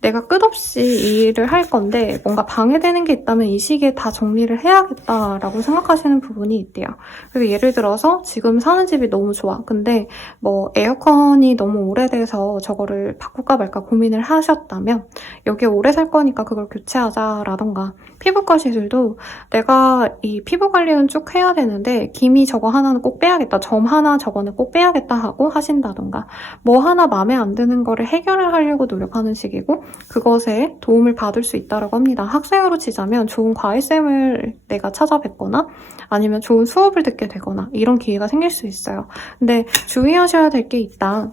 내가 끝없이 이 일을 할 건데 뭔가 방해되는 게 있다면 이 시기에 다 정리를 해야겠다라고 생각하시는 부분이 있대요. 그래서 예를 들어서 지금 사는 집이 너무 좋아. 근데 뭐 에어컨이 너무 오래돼서 저거를 바꿀까 말까 고민을 하셨다면 여기에 오래 살 거니까 그걸 교체하자라던가, 피부과 시술도 내가 이 피부 관리는 쭉 해야 되는데 기미 저거 하나는 꼭 빼야겠다, 점 하나 저거는 꼭 빼야겠다 하고 하신다던가, 뭐 하나 마음에 안 드는 거를 해결을 하려고 노력하는 시기고 그것에 도움을 받을 수 있다고 합니다. 학생으로 치자면 좋은 과외쌤을 내가 찾아뵙거나 아니면 좋은 수업을 듣게 되거나 이런 기회가 생길 수 있어요. 근데 주의하셔야 될 게 있다.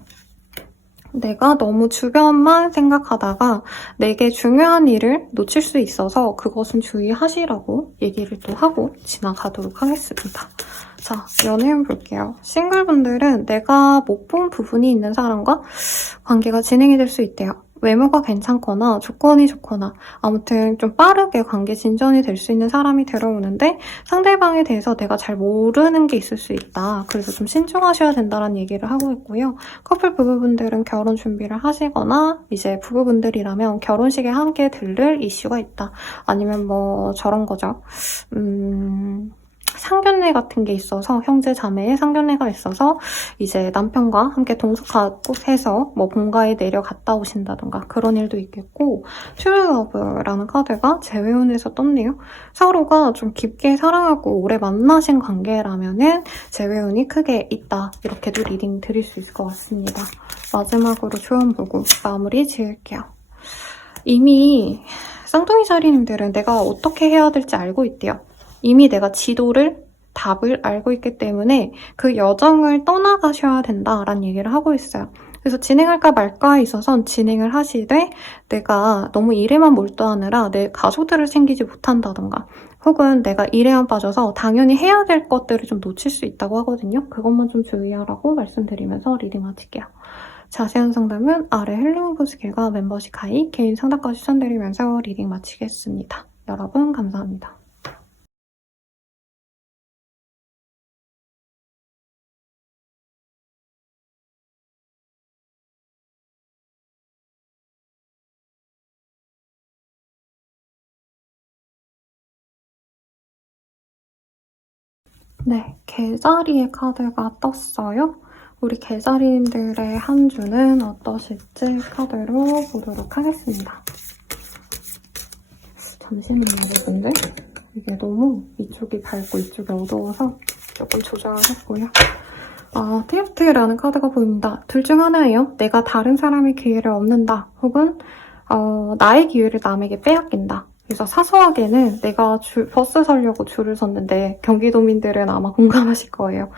내가 너무 주변만 생각하다가 내게 중요한 일을 놓칠 수 있어서 그것은 주의하시라고 얘기를 또 하고 지나가도록 하겠습니다. 자, 연애운 볼게요. 싱글분들은 내가 못 본 부분이 있는 사람과 관계가 진행이 될 수 있대요. 외모가 괜찮거나 조건이 좋거나 아무튼 좀 빠르게 관계 진전이 될 수 있는 사람이 들어오는데 상대방에 대해서 내가 잘 모르는 게 있을 수 있다. 그래서 좀 신중하셔야 된다는 얘기를 하고 있고요. 커플 부부분들은 결혼 준비를 하시거나 이제 부부분들이라면 결혼식에 함께 들를 이슈가 있다. 아니면 뭐 저런 거죠. 상견례 같은 게 있어서, 형제 자매의 상견례가 있어서 이제 남편과 함께 동석하고 해서 뭐 본가에 내려갔다 오신다던가 그런 일도 있겠고, 트루러브라는 카드가 재회운에서 떴네요. 서로가 좀 깊게 사랑하고 오래 만나신 관계라면은 재회운이 크게 있다, 이렇게도 리딩 드릴 수 있을 것 같습니다. 마지막으로 조언 보고 마무리 지을게요. 이미 쌍둥이 자리님들은 내가 어떻게 해야 될지 알고 있대요. 이미 내가 답을 알고 있기 때문에 그 여정을 떠나가셔야 된다라는 얘기를 하고 있어요. 그래서 진행할까 말까에 있어서는 진행을 하시되 내가 너무 일에만 몰두하느라 내 가족들을 챙기지 못한다던가 혹은 내가 일에만 빠져서 당연히 해야 될 것들을 좀 놓칠 수 있다고 하거든요. 그것만 좀 주의하라고 말씀드리면서 리딩 마칠게요. 자세한 상담은 아래 헬로우브 스킬과 멤버십 가입, 개인 상담까지 추천드리면서 리딩 마치겠습니다. 여러분 감사합니다. 네, 개자리의 카드가 떴어요. 우리 개자리님들의 한 주는 어떠실지 카드로 보도록 하겠습니다. 잠시만요, 여러분들. 이게 너무 이쪽이 밝고 이쪽이 어두워서 조금 조정을 했고요. 티프트라는 카드가 보입니다. 둘 중 하나예요. 내가 다른 사람의 기회를 얻는다. 혹은 나의 기회를 남에게 빼앗긴다. 그래서 사소하게는 내가 버스 서려고 줄을 섰는데 경기도민들은 아마 공감하실 거예요.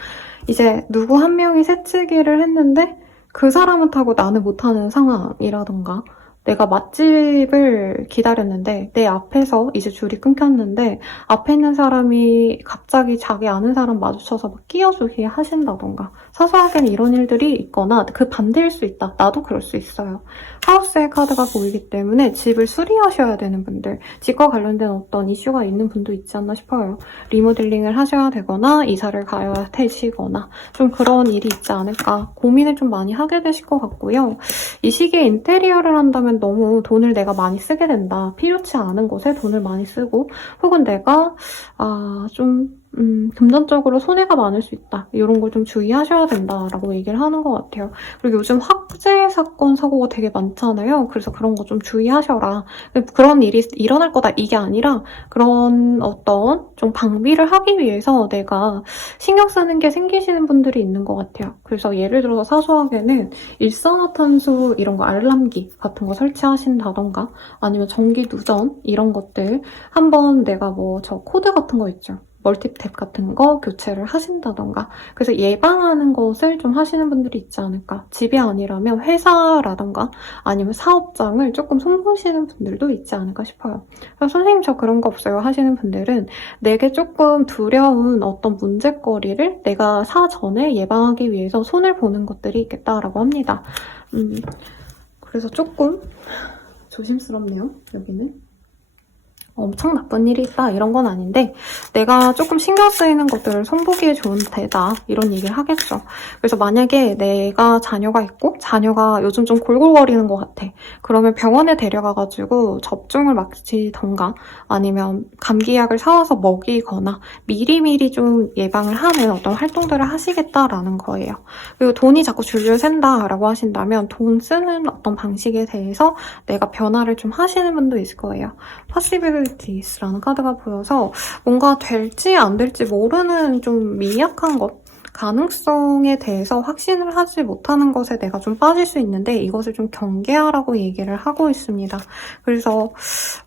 이제 누구 한 명이 새치기를 했는데 그 사람은 타고 나는 못 타는 상황이라던가 내가 맛집을 기다렸는데 내 앞에서 이제 줄이 끊겼는데 앞에 있는 사람이 갑자기 자기 아는 사람 마주쳐서 막 끼워주기 하신다던가 사소하게는 이런 일들이 있거나 그 반대일 수 있다. 나도 그럴 수 있어요. 하우스의 카드가 보이기 때문에 집을 수리하셔야 되는 분들, 집과 관련된 어떤 이슈가 있는 분도 있지 않나 싶어요. 리모델링을 하셔야 되거나 이사를 가야 되시거나 좀 그런 일이 있지 않을까 고민을 좀 많이 하게 되실 것 같고요. 이 시기에 인테리어를 한다면 너무 돈을 내가 많이 쓰게 된다. 필요치 않은 곳에 돈을 많이 쓰고 혹은 내가 금전적으로 손해가 많을 수 있다. 이런 걸 좀 주의하셔야 된다라고 얘기를 하는 것 같아요. 그리고 요즘 화재 사건 사고가 되게 많잖아요. 그래서 그런 거 좀 주의하셔라. 그런 일이 일어날 거다 이게 아니라 그런 어떤 좀 방비를 하기 위해서 내가 신경 쓰는 게 생기시는 분들이 있는 것 같아요. 그래서 예를 들어서 사소하게는 일산화탄소 이런 거 알람기 같은 거 설치하신다던가 아니면 전기 누전 이런 것들 한번 내가 뭐 저 코드 같은 거 있죠. 멀티탭 같은 거 교체를 하신다던가 그래서 예방하는 것을 좀 하시는 분들이 있지 않을까. 집이 아니라면 회사라던가 아니면 사업장을 조금 손보시는 분들도 있지 않을까 싶어요. 그래서 선생님 저 그런 거 없어요 하시는 분들은 내게 조금 두려운 어떤 문제거리를 내가 사전에 예방하기 위해서 손을 보는 것들이 있겠다라고 합니다. 그래서 조금 조심스럽네요, 여기는. 엄청 나쁜 일이 있다 이런 건 아닌데 내가 조금 신경 쓰이는 것들을 손보기에 좋은 데다 이런 얘기를 하겠죠. 그래서 만약에 내가 자녀가 있고 자녀가 요즘 좀 골골거리는 것 같아. 그러면 병원에 데려가가지고 접종을 마치던가 아니면 감기약을 사와서 먹이거나 미리미리 좀 예방을 하는 어떤 활동들을 하시겠다라는 거예요. 그리고 돈이 자꾸 줄줄 샌다라고 하신다면 돈 쓰는 어떤 방식에 대해서 내가 변화를 좀 하시는 분도 있을 거예요. possibilities라는 카드가 보여서 뭔가 될지 안 될지 모르는 좀 미약한 것, 가능성에 대해서 확신을 하지 못하는 것에 내가 좀 빠질 수 있는데 이것을 좀 경계하라고 얘기를 하고 있습니다. 그래서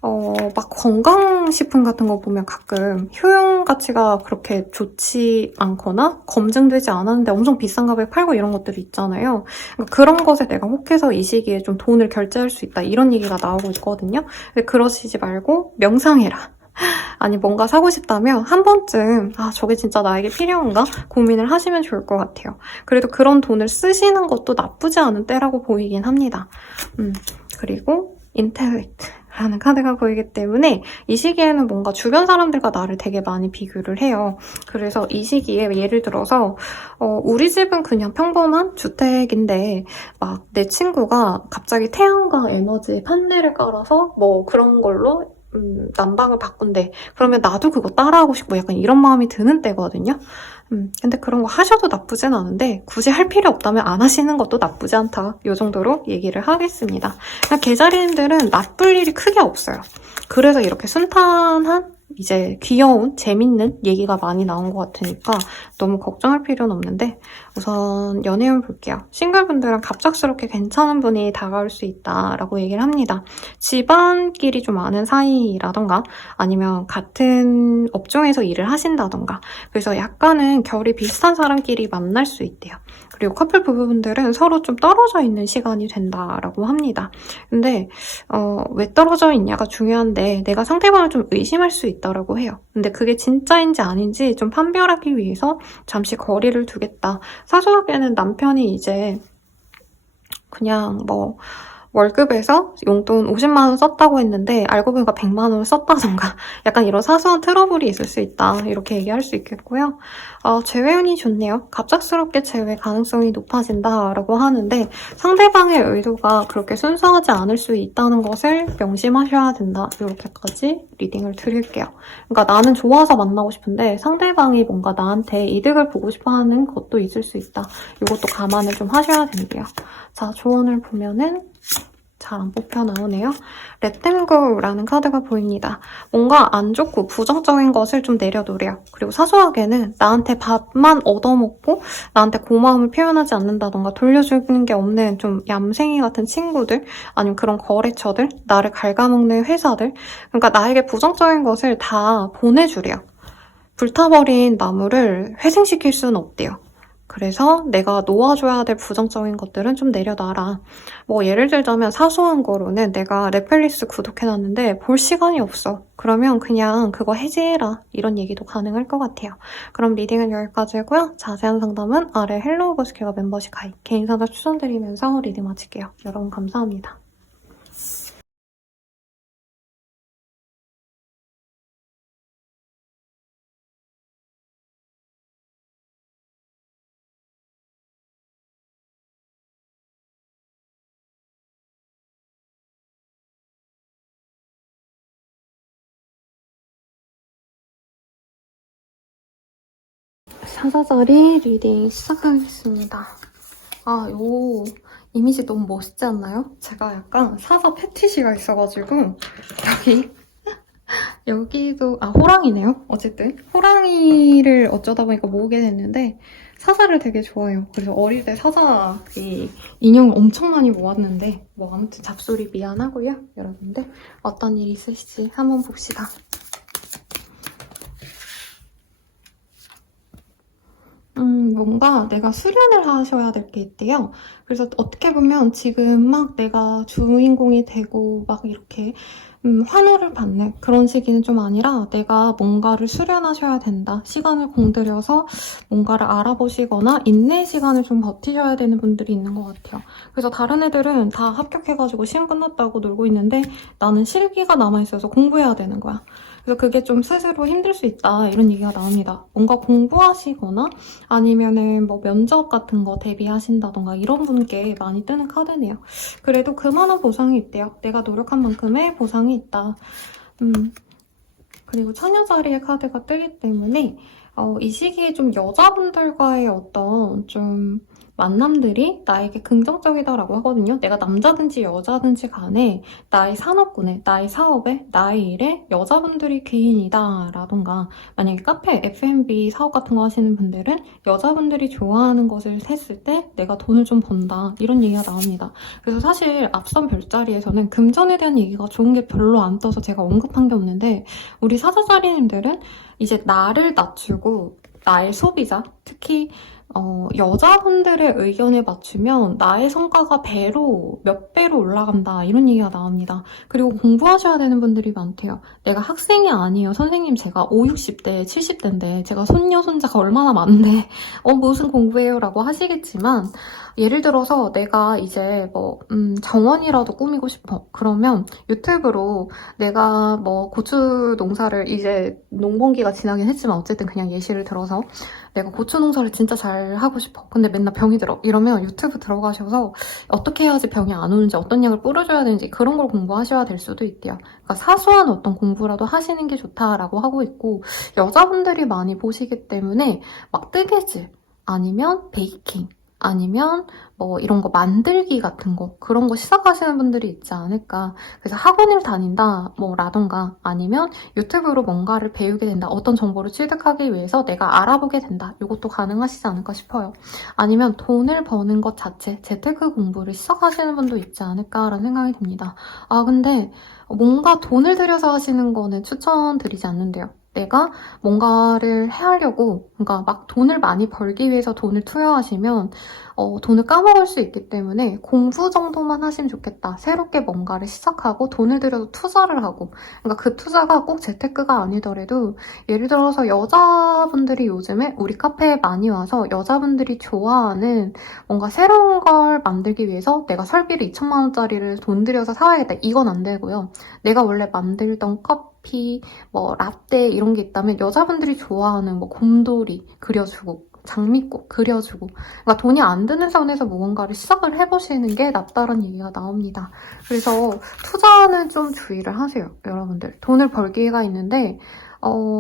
막 건강식품 같은 거 보면 가끔 효용 가치가 그렇게 좋지 않거나 검증되지 않았는데 엄청 비싼 가격에 팔고 이런 것들이 있잖아요. 그러니까 그런 것에 내가 혹해서 이 시기에 좀 돈을 결제할 수 있다 이런 얘기가 나오고 있거든요. 근데 그러시지 말고 명상해라. 아니 뭔가 사고 싶다면 한 번쯤 저게 진짜 나에게 필요한가? 고민을 하시면 좋을 것 같아요. 그래도 그런 돈을 쓰시는 것도 나쁘지 않은 때라고 보이긴 합니다. 그리고 인텔렉트라는 카드가 보이기 때문에 이 시기에는 뭔가 주변 사람들과 나를 되게 많이 비교를 해요. 그래서 이 시기에 예를 들어서 우리 집은 그냥 평범한 주택인데 막 내 친구가 갑자기 태양광 에너지 판넬을 깔아서 뭐 그런 걸로 난방을 바꾼대. 그러면 나도 그거 따라하고 싶고 약간 이런 마음이 드는 때거든요. 근데 그런 거 하셔도 나쁘진 않은데 굳이 할 필요 없다면 안 하시는 것도 나쁘지 않다. 이 정도로 얘기를 하겠습니다. 그냥 계자리님들은 나쁠 일이 크게 없어요. 그래서 이렇게 순탄한 이제 귀여운 재밌는 얘기가 많이 나온 것 같으니까 너무 걱정할 필요는 없는데 우선 연애운 볼게요. 싱글분들은 갑작스럽게 괜찮은 분이 다가올 수 있다라고 얘기를 합니다. 집안끼리 좀 아는 사이라던가 아니면 같은 업종에서 일을 하신다던가 그래서 약간은 결이 비슷한 사람끼리 만날 수 있대요. 그리고 커플 부부분들은 서로 좀 떨어져 있는 시간이 된다라고 합니다. 근데 왜 떨어져 있냐가 중요한데 내가 상대방을 좀 의심할 수 있다라고 해요. 근데 그게 진짜인지 아닌지 좀 판별하기 위해서 잠시 거리를 두겠다. 사소하게는 남편이 이제 그냥 뭐 월급에서 용돈 50만 원 썼다고 했는데 알고 보니까 100만 원을 썼다던가 약간 이런 사소한 트러블이 있을 수 있다 이렇게 얘기할 수 있겠고요. 재회운이 좋네요. 갑작스럽게 재회 가능성이 높아진다라고 하는데 상대방의 의도가 그렇게 순수하지 않을 수 있다는 것을 명심하셔야 된다. 이렇게까지 리딩을 드릴게요. 그러니까 나는 좋아서 만나고 싶은데 상대방이 뭔가 나한테 이득을 보고 싶어하는 것도 있을 수 있다. 이것도 감안을 좀 하셔야 된대요. 자, 조언을 보면은 잘 안 뽑혀 나오네요. 렛템고라는 카드가 보입니다. 뭔가 안 좋고 부정적인 것을 좀 내려놓으래요. 그리고 사소하게는 나한테 밥만 얻어먹고 나한테 고마움을 표현하지 않는다던가 돌려주는 게 없는 좀 얌생이 같은 친구들 아니면 그런 거래처들 나를 갉아먹는 회사들 그러니까 나에게 부정적인 것을 다 보내주래요. 불타버린 나무를 회생시킬 수는 없대요. 그래서 내가 놓아줘야 될 부정적인 것들은 좀 내려놔라. 뭐 예를 들자면 사소한 거로는 내가 넷플릭스 구독해놨는데 볼 시간이 없어. 그러면 그냥 그거 해지해라. 이런 얘기도 가능할 것 같아요. 그럼 리딩은 여기까지고요. 자세한 상담은 아래 헬로우 버스케어 멤버십 가입 개인 상담 추천드리면서 리딩 마칠게요. 여러분 감사합니다. 사사자리 리딩 시작하겠습니다. 요 이미지 너무 멋있지 않나요? 제가 약간 사자 패티시가 있어가지고 여기도 호랑이네요. 어쨌든 호랑이를 어쩌다 보니까 모으게 됐는데 사자를 되게 좋아해요. 그래서 어릴 때 사자 인형을 엄청 많이 모았는데 뭐 아무튼 잡소리 미안하고요. 여러분들 어떤 일이 있으실지 한번 봅시다. 뭔가 내가 수련을 하셔야 될 게 있대요. 그래서 어떻게 보면 지금 막 내가 주인공이 되고 막 이렇게 환호를 받는 그런 시기는 좀 아니라 내가 뭔가를 수련하셔야 된다. 시간을 공들여서 뭔가를 알아보시거나 인내 시간을 좀 버티셔야 되는 분들이 있는 것 같아요. 그래서 다른 애들은 다 합격해가지고 시험 끝났다고 놀고 있는데 나는 실기가 남아있어서 공부해야 되는 거야. 그래서 그게 좀 스스로 힘들 수 있다 이런 얘기가 나옵니다. 뭔가 공부하시거나 아니면은 뭐 면접 같은 거 대비하신다던가 이런 분께 많이 뜨는 카드네요. 그래도 그만한 보상이 있대요. 내가 노력한 만큼의 보상이 있다. 그리고 처녀자리의 카드가 뜨기 때문에 이 시기에 좀 여자분들과의 어떤 좀 만남들이 나에게 긍정적이다라고 하거든요. 내가 남자든지 여자든지 간에 나의 산업군에, 나의 사업에, 나의 일에 여자분들이 귀인이다 라던가 만약에 카페, F&B 사업 같은 거 하시는 분들은 여자분들이 좋아하는 것을 했을 때 내가 돈을 좀 번다 이런 얘기가 나옵니다. 그래서 사실 앞선 별자리에서는 금전에 대한 얘기가 좋은 게 별로 안 떠서 제가 언급한 게 없는데 우리 사자자리님들은 이제 나를 낮추고 나의 소비자, 특히 여자분들의 의견에 맞추면 나의 성과가 몇 배로 올라간다 이런 얘기가 나옵니다. 그리고 공부하셔야 되는 분들이 많대요. 내가 학생이 아니에요. 선생님 제가 60대, 70대인데 제가 손녀, 손자가 얼마나 많은데 무슨 공부해요? 라고 하시겠지만 예를 들어서 내가 이제 뭐 정원이라도 꾸미고 싶어. 그러면 유튜브로 내가 뭐 고추 농사를 이제 농번기가 지나긴 했지만 어쨌든 그냥 예시를 들어서 내가 고추 농사를 진짜 잘 하고 싶어. 근데 맨날 병이 들어. 이러면 유튜브 들어가셔서 어떻게 해야지 병이 안 오는지 어떤 약을 뿌려줘야 되는지 그런 걸 공부하셔야 될 수도 있대요. 그러니까 사소한 어떤 공부라도 하시는 게 좋다라고 하고 있고 여자분들이 많이 보시기 때문에 막 뜨개질 아니면 베이킹 아니면 뭐 이런 거 만들기 같은 거 그런 거 시작하시는 분들이 있지 않을까. 그래서 학원을 다닌다 뭐 라던가 아니면 유튜브로 뭔가를 배우게 된다. 어떤 정보를 취득하기 위해서 내가 알아보게 된다. 이것도 가능하시지 않을까 싶어요. 아니면 돈을 버는 것 자체 재테크 공부를 시작하시는 분도 있지 않을까라는 생각이 듭니다. 근데 뭔가 돈을 들여서 하시는 거는 추천드리지 않는데요. 내가 뭔가를 하려고 그러니까 막 돈을 많이 벌기 위해서 돈을 투여하시면 돈을 까먹을 수 있기 때문에 공부 정도만 하시면 좋겠다. 새롭게 뭔가를 시작하고 돈을 들여서 투자를 하고 그러니까 그 투자가 꼭 재테크가 아니더라도 예를 들어서 여자분들이 요즘에 우리 카페에 많이 와서 여자분들이 좋아하는 뭔가 새로운 걸 만들기 위해서 내가 설비를 2천만 원짜리를 돈 들여서 사와야겠다. 이건 안 되고요. 내가 원래 만들던 커피, 뭐 라떼 이런 게 있다면 여자분들이 좋아하는 뭐 곰돌이 그려주고 장미꽃 그려주고 그러니까 돈이 안 드는 선에서 무언가를 시작을 해보시는 게 낫다는 얘기가 나옵니다. 그래서 투자는 좀 주의를 하세요. 여러분들 돈을 벌 기회가 있는데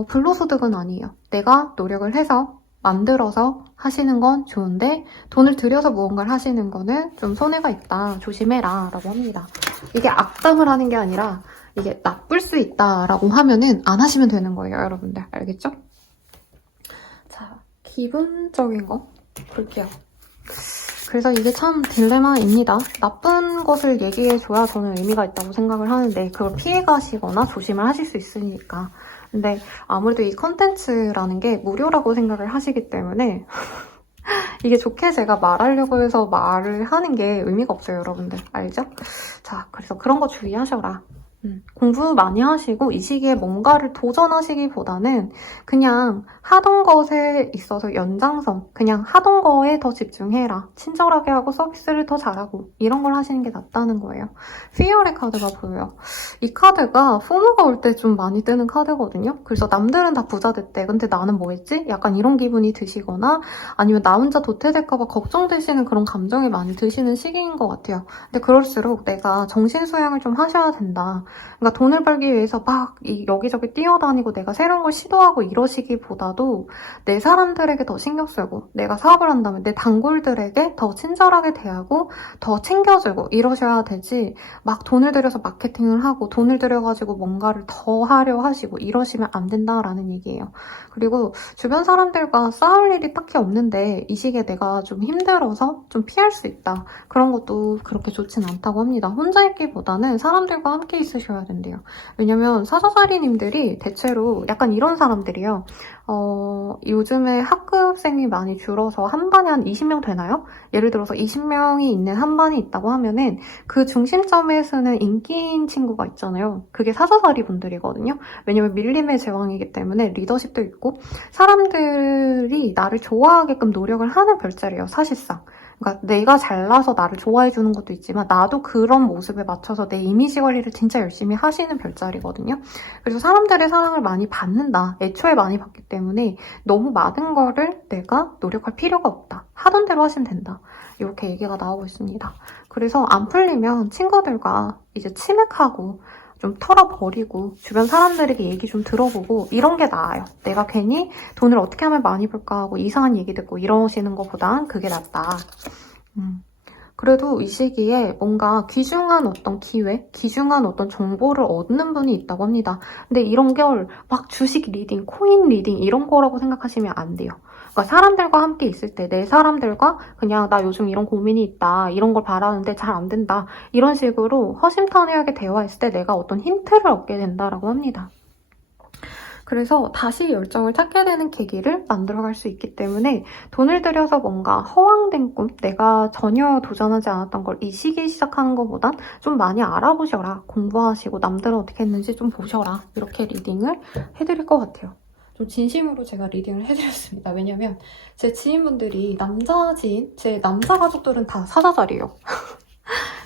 불로소득은 아니에요. 내가 노력을 해서 만들어서 하시는 건 좋은데 돈을 들여서 무언가를 하시는 거는 좀 손해가 있다. 조심해라 라고 합니다. 이게 악담을 하는 게 아니라 이게 나쁠 수 있다라고 하면은 안 하시면 되는 거예요, 여러분들. 알겠죠? 자, 기분적인 거 볼게요. 그래서 이게 참 딜레마입니다. 나쁜 것을 얘기해줘야 저는 의미가 있다고 생각을 하는데 그걸 피해가시거나 조심을 하실 수 있으니까. 근데 아무래도 이 컨텐츠라는 게 무료라고 생각을 하시기 때문에 이게 좋게 제가 말하려고 해서 말을 하는 게 의미가 없어요, 여러분들. 알죠? 자, 그래서 그런 거 주의하셔라. 공부 많이 하시고 이 시기에 뭔가를 도전하시기보다는 그냥 하던 것에 있어서 연장선, 그냥 하던 거에 더 집중해라. 친절하게 하고 서비스를 더 잘하고 이런 걸 하시는 게 낫다는 거예요. 피어의 카드가 보여요. 이 카드가 포모가 올 때 좀 많이 뜨는 카드거든요. 그래서 남들은 다 부자 됐대. 근데 나는 뭐 했지? 약간 이런 기분이 드시거나 아니면 나 혼자 도태될까 봐 걱정되시는 그런 감정이 많이 드시는 시기인 것 같아요. 근데 그럴수록 내가 정신수양을 좀 하셔야 된다. 그러니까 돈을 벌기 위해서 막 여기저기 뛰어다니고 내가 새로운 걸 시도하고 이러시기보다도 내 사람들에게 더 신경 쓰고 내가 사업을 한다면 내 단골들에게 더 친절하게 대하고 더 챙겨주고 이러셔야 되지 막 돈을 들여서 마케팅을 하고 돈을 들여가지고 뭔가를 더 하려 하시고 이러시면 안 된다라는 얘기예요. 그리고 주변 사람들과 싸울 일이 딱히 없는데 이 시기에 내가 좀 힘들어서 좀 피할 수 있다. 그런 것도 그렇게 좋진 않다고 합니다. 혼자 있기보다는 사람들과 함께 있으셔야 된대요. 왜냐면 사자자리님들이 대체로 약간 이런 사람들이에요. 요즘에 학급생이 많이 줄어서 한 반에 한 20명 되나요? 예를 들어서 20명이 있는 한 반이 있다고 하면은 그 중심점에 서는 인기인 친구가 있잖아요. 그게 사자자리 분들이거든요. 왜냐면 밀림의 제왕이기 때문에 리더십도 있고 사람들이 나를 좋아하게끔 노력을 하는 별자리예요, 사실상. 그러니까 내가 잘나서 나를 좋아해주는 것도 있지만 나도 그런 모습에 맞춰서 내 이미지 관리를 진짜 열심히 하시는 별자리거든요. 그래서 사람들의 사랑을 많이 받는다. 애초에 많이 받기 때문에 너무 많은 거를 내가 노력할 필요가 없다. 하던 대로 하시면 된다. 이렇게 얘기가 나오고 있습니다. 그래서 안 풀리면 친구들과 이제 치맥하고 좀 털어버리고 주변 사람들에게 얘기 좀 들어보고 이런 게 나아요. 내가 괜히 돈을 어떻게 하면 많이 벌까 하고 이상한 얘기 듣고 이러시는 것보단 그게 낫다. 그래도 이 시기에 뭔가 귀중한 어떤 기회, 귀중한 어떤 정보를 얻는 분이 있다고 합니다. 근데 이런 걸 막 주식 리딩, 코인 리딩 이런 거라고 생각하시면 안 돼요. 그러니까 사람들과 함께 있을 때 내 사람들과 그냥 나 요즘 이런 고민이 있다, 이런 걸 바라는데 잘 안 된다 이런 식으로 허심탄회하게 대화했을 때 내가 어떤 힌트를 얻게 된다라고 합니다. 그래서 다시 열정을 찾게 되는 계기를 만들어갈 수 있기 때문에 돈을 들여서 뭔가 허황된 꿈, 내가 전혀 도전하지 않았던 걸 이 시기에 시작하는 것보단 좀 많이 알아보셔라. 공부하시고 남들은 어떻게 했는지 좀 보셔라. 이렇게 리딩을 해드릴 것 같아요. 좀 진심으로 제가 리딩을 해드렸습니다. 왜냐면 제 지인분들이 남자 지인, 제 남자 가족들은 다 사자자리예요.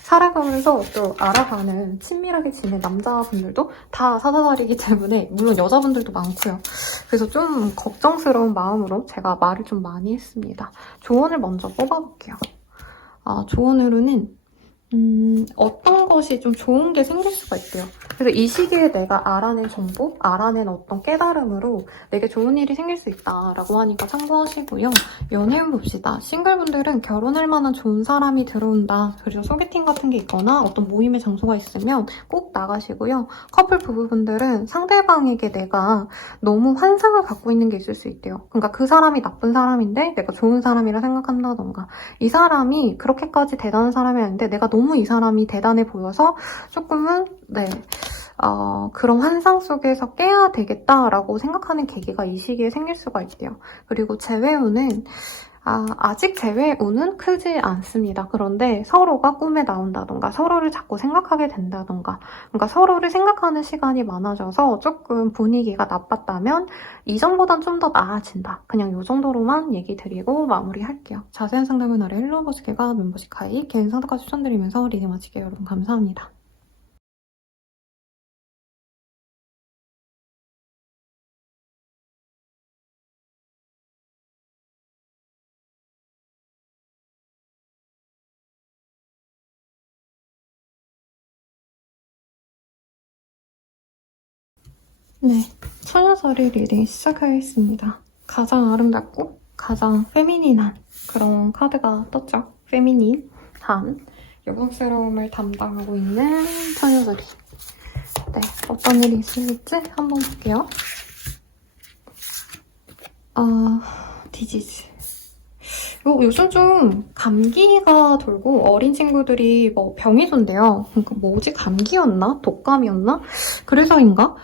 살아가면서 또 알아가는 친밀하게 지낸 남자분들도 다 사자자리이기 때문에 물론 여자분들도 많고요. 그래서 좀 걱정스러운 마음으로 제가 말을 좀 많이 했습니다. 조언을 먼저 뽑아볼게요. 조언으로는 어떤 것이 좀 좋은 게 생길 수가 있대요. 그래서 이 시기에 내가 알아낸 정보, 알아낸 어떤 깨달음으로 내게 좋은 일이 생길 수 있다라고 하니까 참고하시고요. 연애운 봅시다. 싱글분들은 결혼할 만한 좋은 사람이 들어온다. 그리고 소개팅 같은 게 있거나 어떤 모임의 장소가 있으면 꼭 나가시고요. 커플 부부분들은 상대방에게 내가 너무 환상을 갖고 있는 게 있을 수 있대요. 그러니까 그 사람이 나쁜 사람인데 내가 좋은 사람이라 생각한다던가 이 사람이 그렇게까지 대단한 사람이 아닌데 내가 너무 이 사람이 대단해 보여서 조금은 그런 환상 속에서 깨야 되겠다라고 생각하는 계기가 이 시기에 생길 수가 있대요. 그리고 재회운은 아직 재회운은 크지 않습니다. 그런데 서로가 꿈에 나온다던가 서로를 자꾸 생각하게 된다던가 그러니까 서로를 생각하는 시간이 많아져서 조금 분위기가 나빴다면 이전보단 좀 더 나아진다. 그냥 이 정도로만 얘기 드리고 마무리할게요. 자세한 상담은 아래 헬로버스케가 멤버십 가입, 개인 상담까지 추천드리면서 리딩 마칠게요. 여러분 감사합니다. 네, 천여자리 리딩 시작하겠습니다. 가장 아름답고 가장 페미닌한 그런 카드가 떴죠. 페미닌한 여성스러움을 담당하고 있는 천여자리. 네, 어떤 일이 있을지 한번 볼게요. 디지즈. 요즘 좀 감기가 돌고 어린 친구들이 뭐 병이 돈대요. 그러니까 뭐지? 감기였나? 독감이었나? 그래서인가?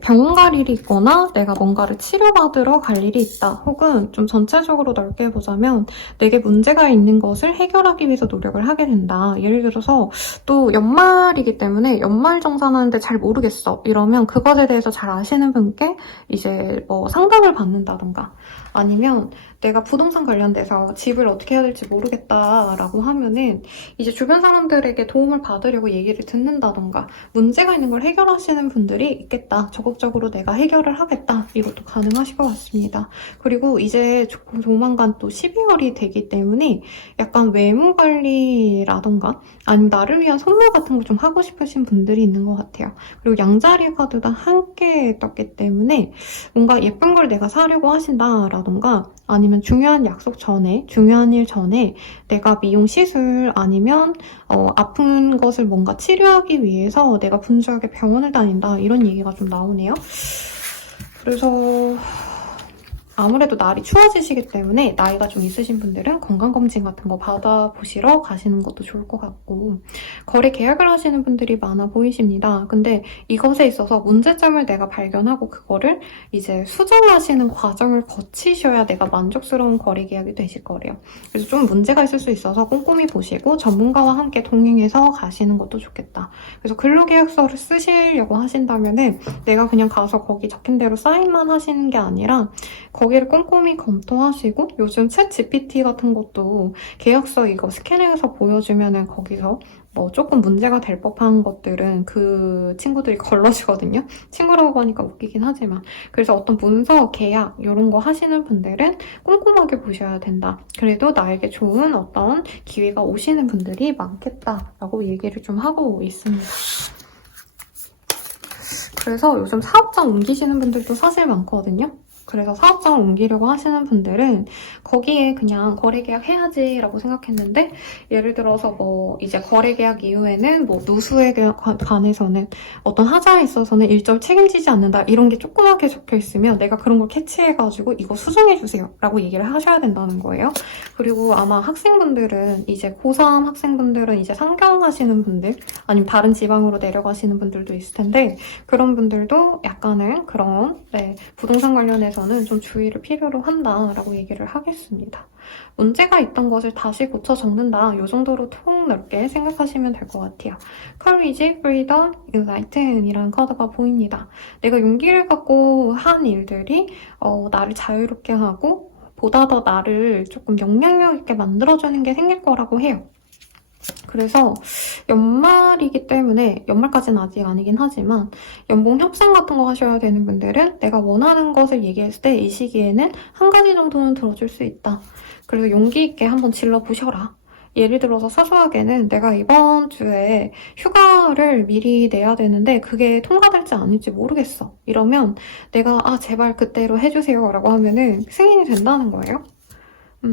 병원 갈 일이 있거나 내가 뭔가를 치료받으러 갈 일이 있다. 혹은 좀 전체적으로 넓게 보자면 내게 문제가 있는 것을 해결하기 위해서 노력을 하게 된다. 예를 들어서 또 연말이기 때문에 연말정산하는데 잘 모르겠어. 이러면 그것에 대해서 잘 아시는 분께 이제 뭐 상담을 받는다던가 아니면 내가 부동산 관련돼서 집을 어떻게 해야 될지 모르겠다라고 하면은 이제 주변 사람들에게 도움을 받으려고 얘기를 듣는다던가 문제가 있는 걸 해결하시는 분들이 있겠다. 적극적으로 내가 해결을 하겠다. 이것도 가능하실 것 같습니다. 그리고 이제 조만간 또 12월이 되기 때문에 약간 외모 관리라던가 아니면 나를 위한 선물 같은 거 좀 하고 싶으신 분들이 있는 것 같아요. 그리고 양자리 카드도 함께 떴기 때문에 뭔가 예쁜 걸 내가 사려고 하신다라던가 아니면 중요한 약속 전에, 중요한 일 전에 내가 미용 시술 아니면 아픈 것을 뭔가 치료하기 위해서 내가 분주하게 병원을 다닌다 이런 얘기가 좀 나오네요. 그래서 아무래도 날이 추워지시기 때문에 나이가 좀 있으신 분들은 건강검진 같은 거 받아보시러 가시는 것도 좋을 것 같고 거래 계약을 하시는 분들이 많아 보이십니다. 근데 이것에 있어서 문제점을 내가 발견하고 그거를 이제 수정하시는 과정을 거치셔야 내가 만족스러운 거래 계약이 되실 거래요. 그래서 좀 문제가 있을 수 있어서 꼼꼼히 보시고 전문가와 함께 동행해서 가시는 것도 좋겠다. 그래서 근로계약서를 쓰시려고 하신다면은 내가 그냥 가서 거기 적힌 대로 사인만 하시는 게 아니라 거기를 꼼꼼히 검토하시고 요즘 챗 GPT 같은 것도 계약서 이거 스캔해서 보여주면은 거기서 뭐 조금 문제가 될 법한 것들은 그 친구들이 걸러주거든요. 친구라고 하니까 웃기긴 하지만 그래서 어떤 문서, 계약 이런 거 하시는 분들은 꼼꼼하게 보셔야 된다. 그래도 나에게 좋은 어떤 기회가 오시는 분들이 많겠다라고 얘기를 좀 하고 있습니다. 그래서 요즘 사업장 옮기시는 분들도 사실 많거든요. 그래서 사업장을 옮기려고 하시는 분들은 거기에 그냥 거래계약 해야지 라고 생각했는데 예를 들어서 뭐 이제 거래계약 이후에는 뭐 누수에 관해서는 어떤 하자에 있어서는 일절 책임지지 않는다 이런 게 조그맣게 적혀 있으면 내가 그런 걸 캐치해가지고 이거 수정해주세요 라고 얘기를 하셔야 된다는 거예요. 그리고 아마 학생분들은 이제 고3 학생분들은 이제 상경하시는 분들 아니면 다른 지방으로 내려가시는 분들도 있을 텐데 그런 분들도 약간은 그런 부동산 관련해서 저는 좀 주의를 필요로 한다라고 얘기를 하겠습니다. 문제가 있던 것을 다시 고쳐 적는다. 이 정도로 폭넓게 생각하시면 될 것 같아요. Courage, Freedom, Enlighten 이라는 카드가 보입니다. 내가 용기를 갖고 한 일들이 나를 자유롭게 하고 보다 더 나를 조금 영향력 있게 만들어주는 게 생길 거라고 해요. 그래서 연말이기 때문에 연말까지는 아직 아니긴 하지만 연봉 협상 같은 거 하셔야 되는 분들은 내가 원하는 것을 얘기했을 때 이 시기에는 한 가지 정도는 들어줄 수 있다. 그래서 용기 있게 한번 질러보셔라. 예를 들어서 사소하게는 내가 이번 주에 휴가를 미리 내야 되는데 그게 통과될지 아닐지 모르겠어. 이러면 내가 제발 그때로 해주세요 라고 하면은 승인이 된다는 거예요.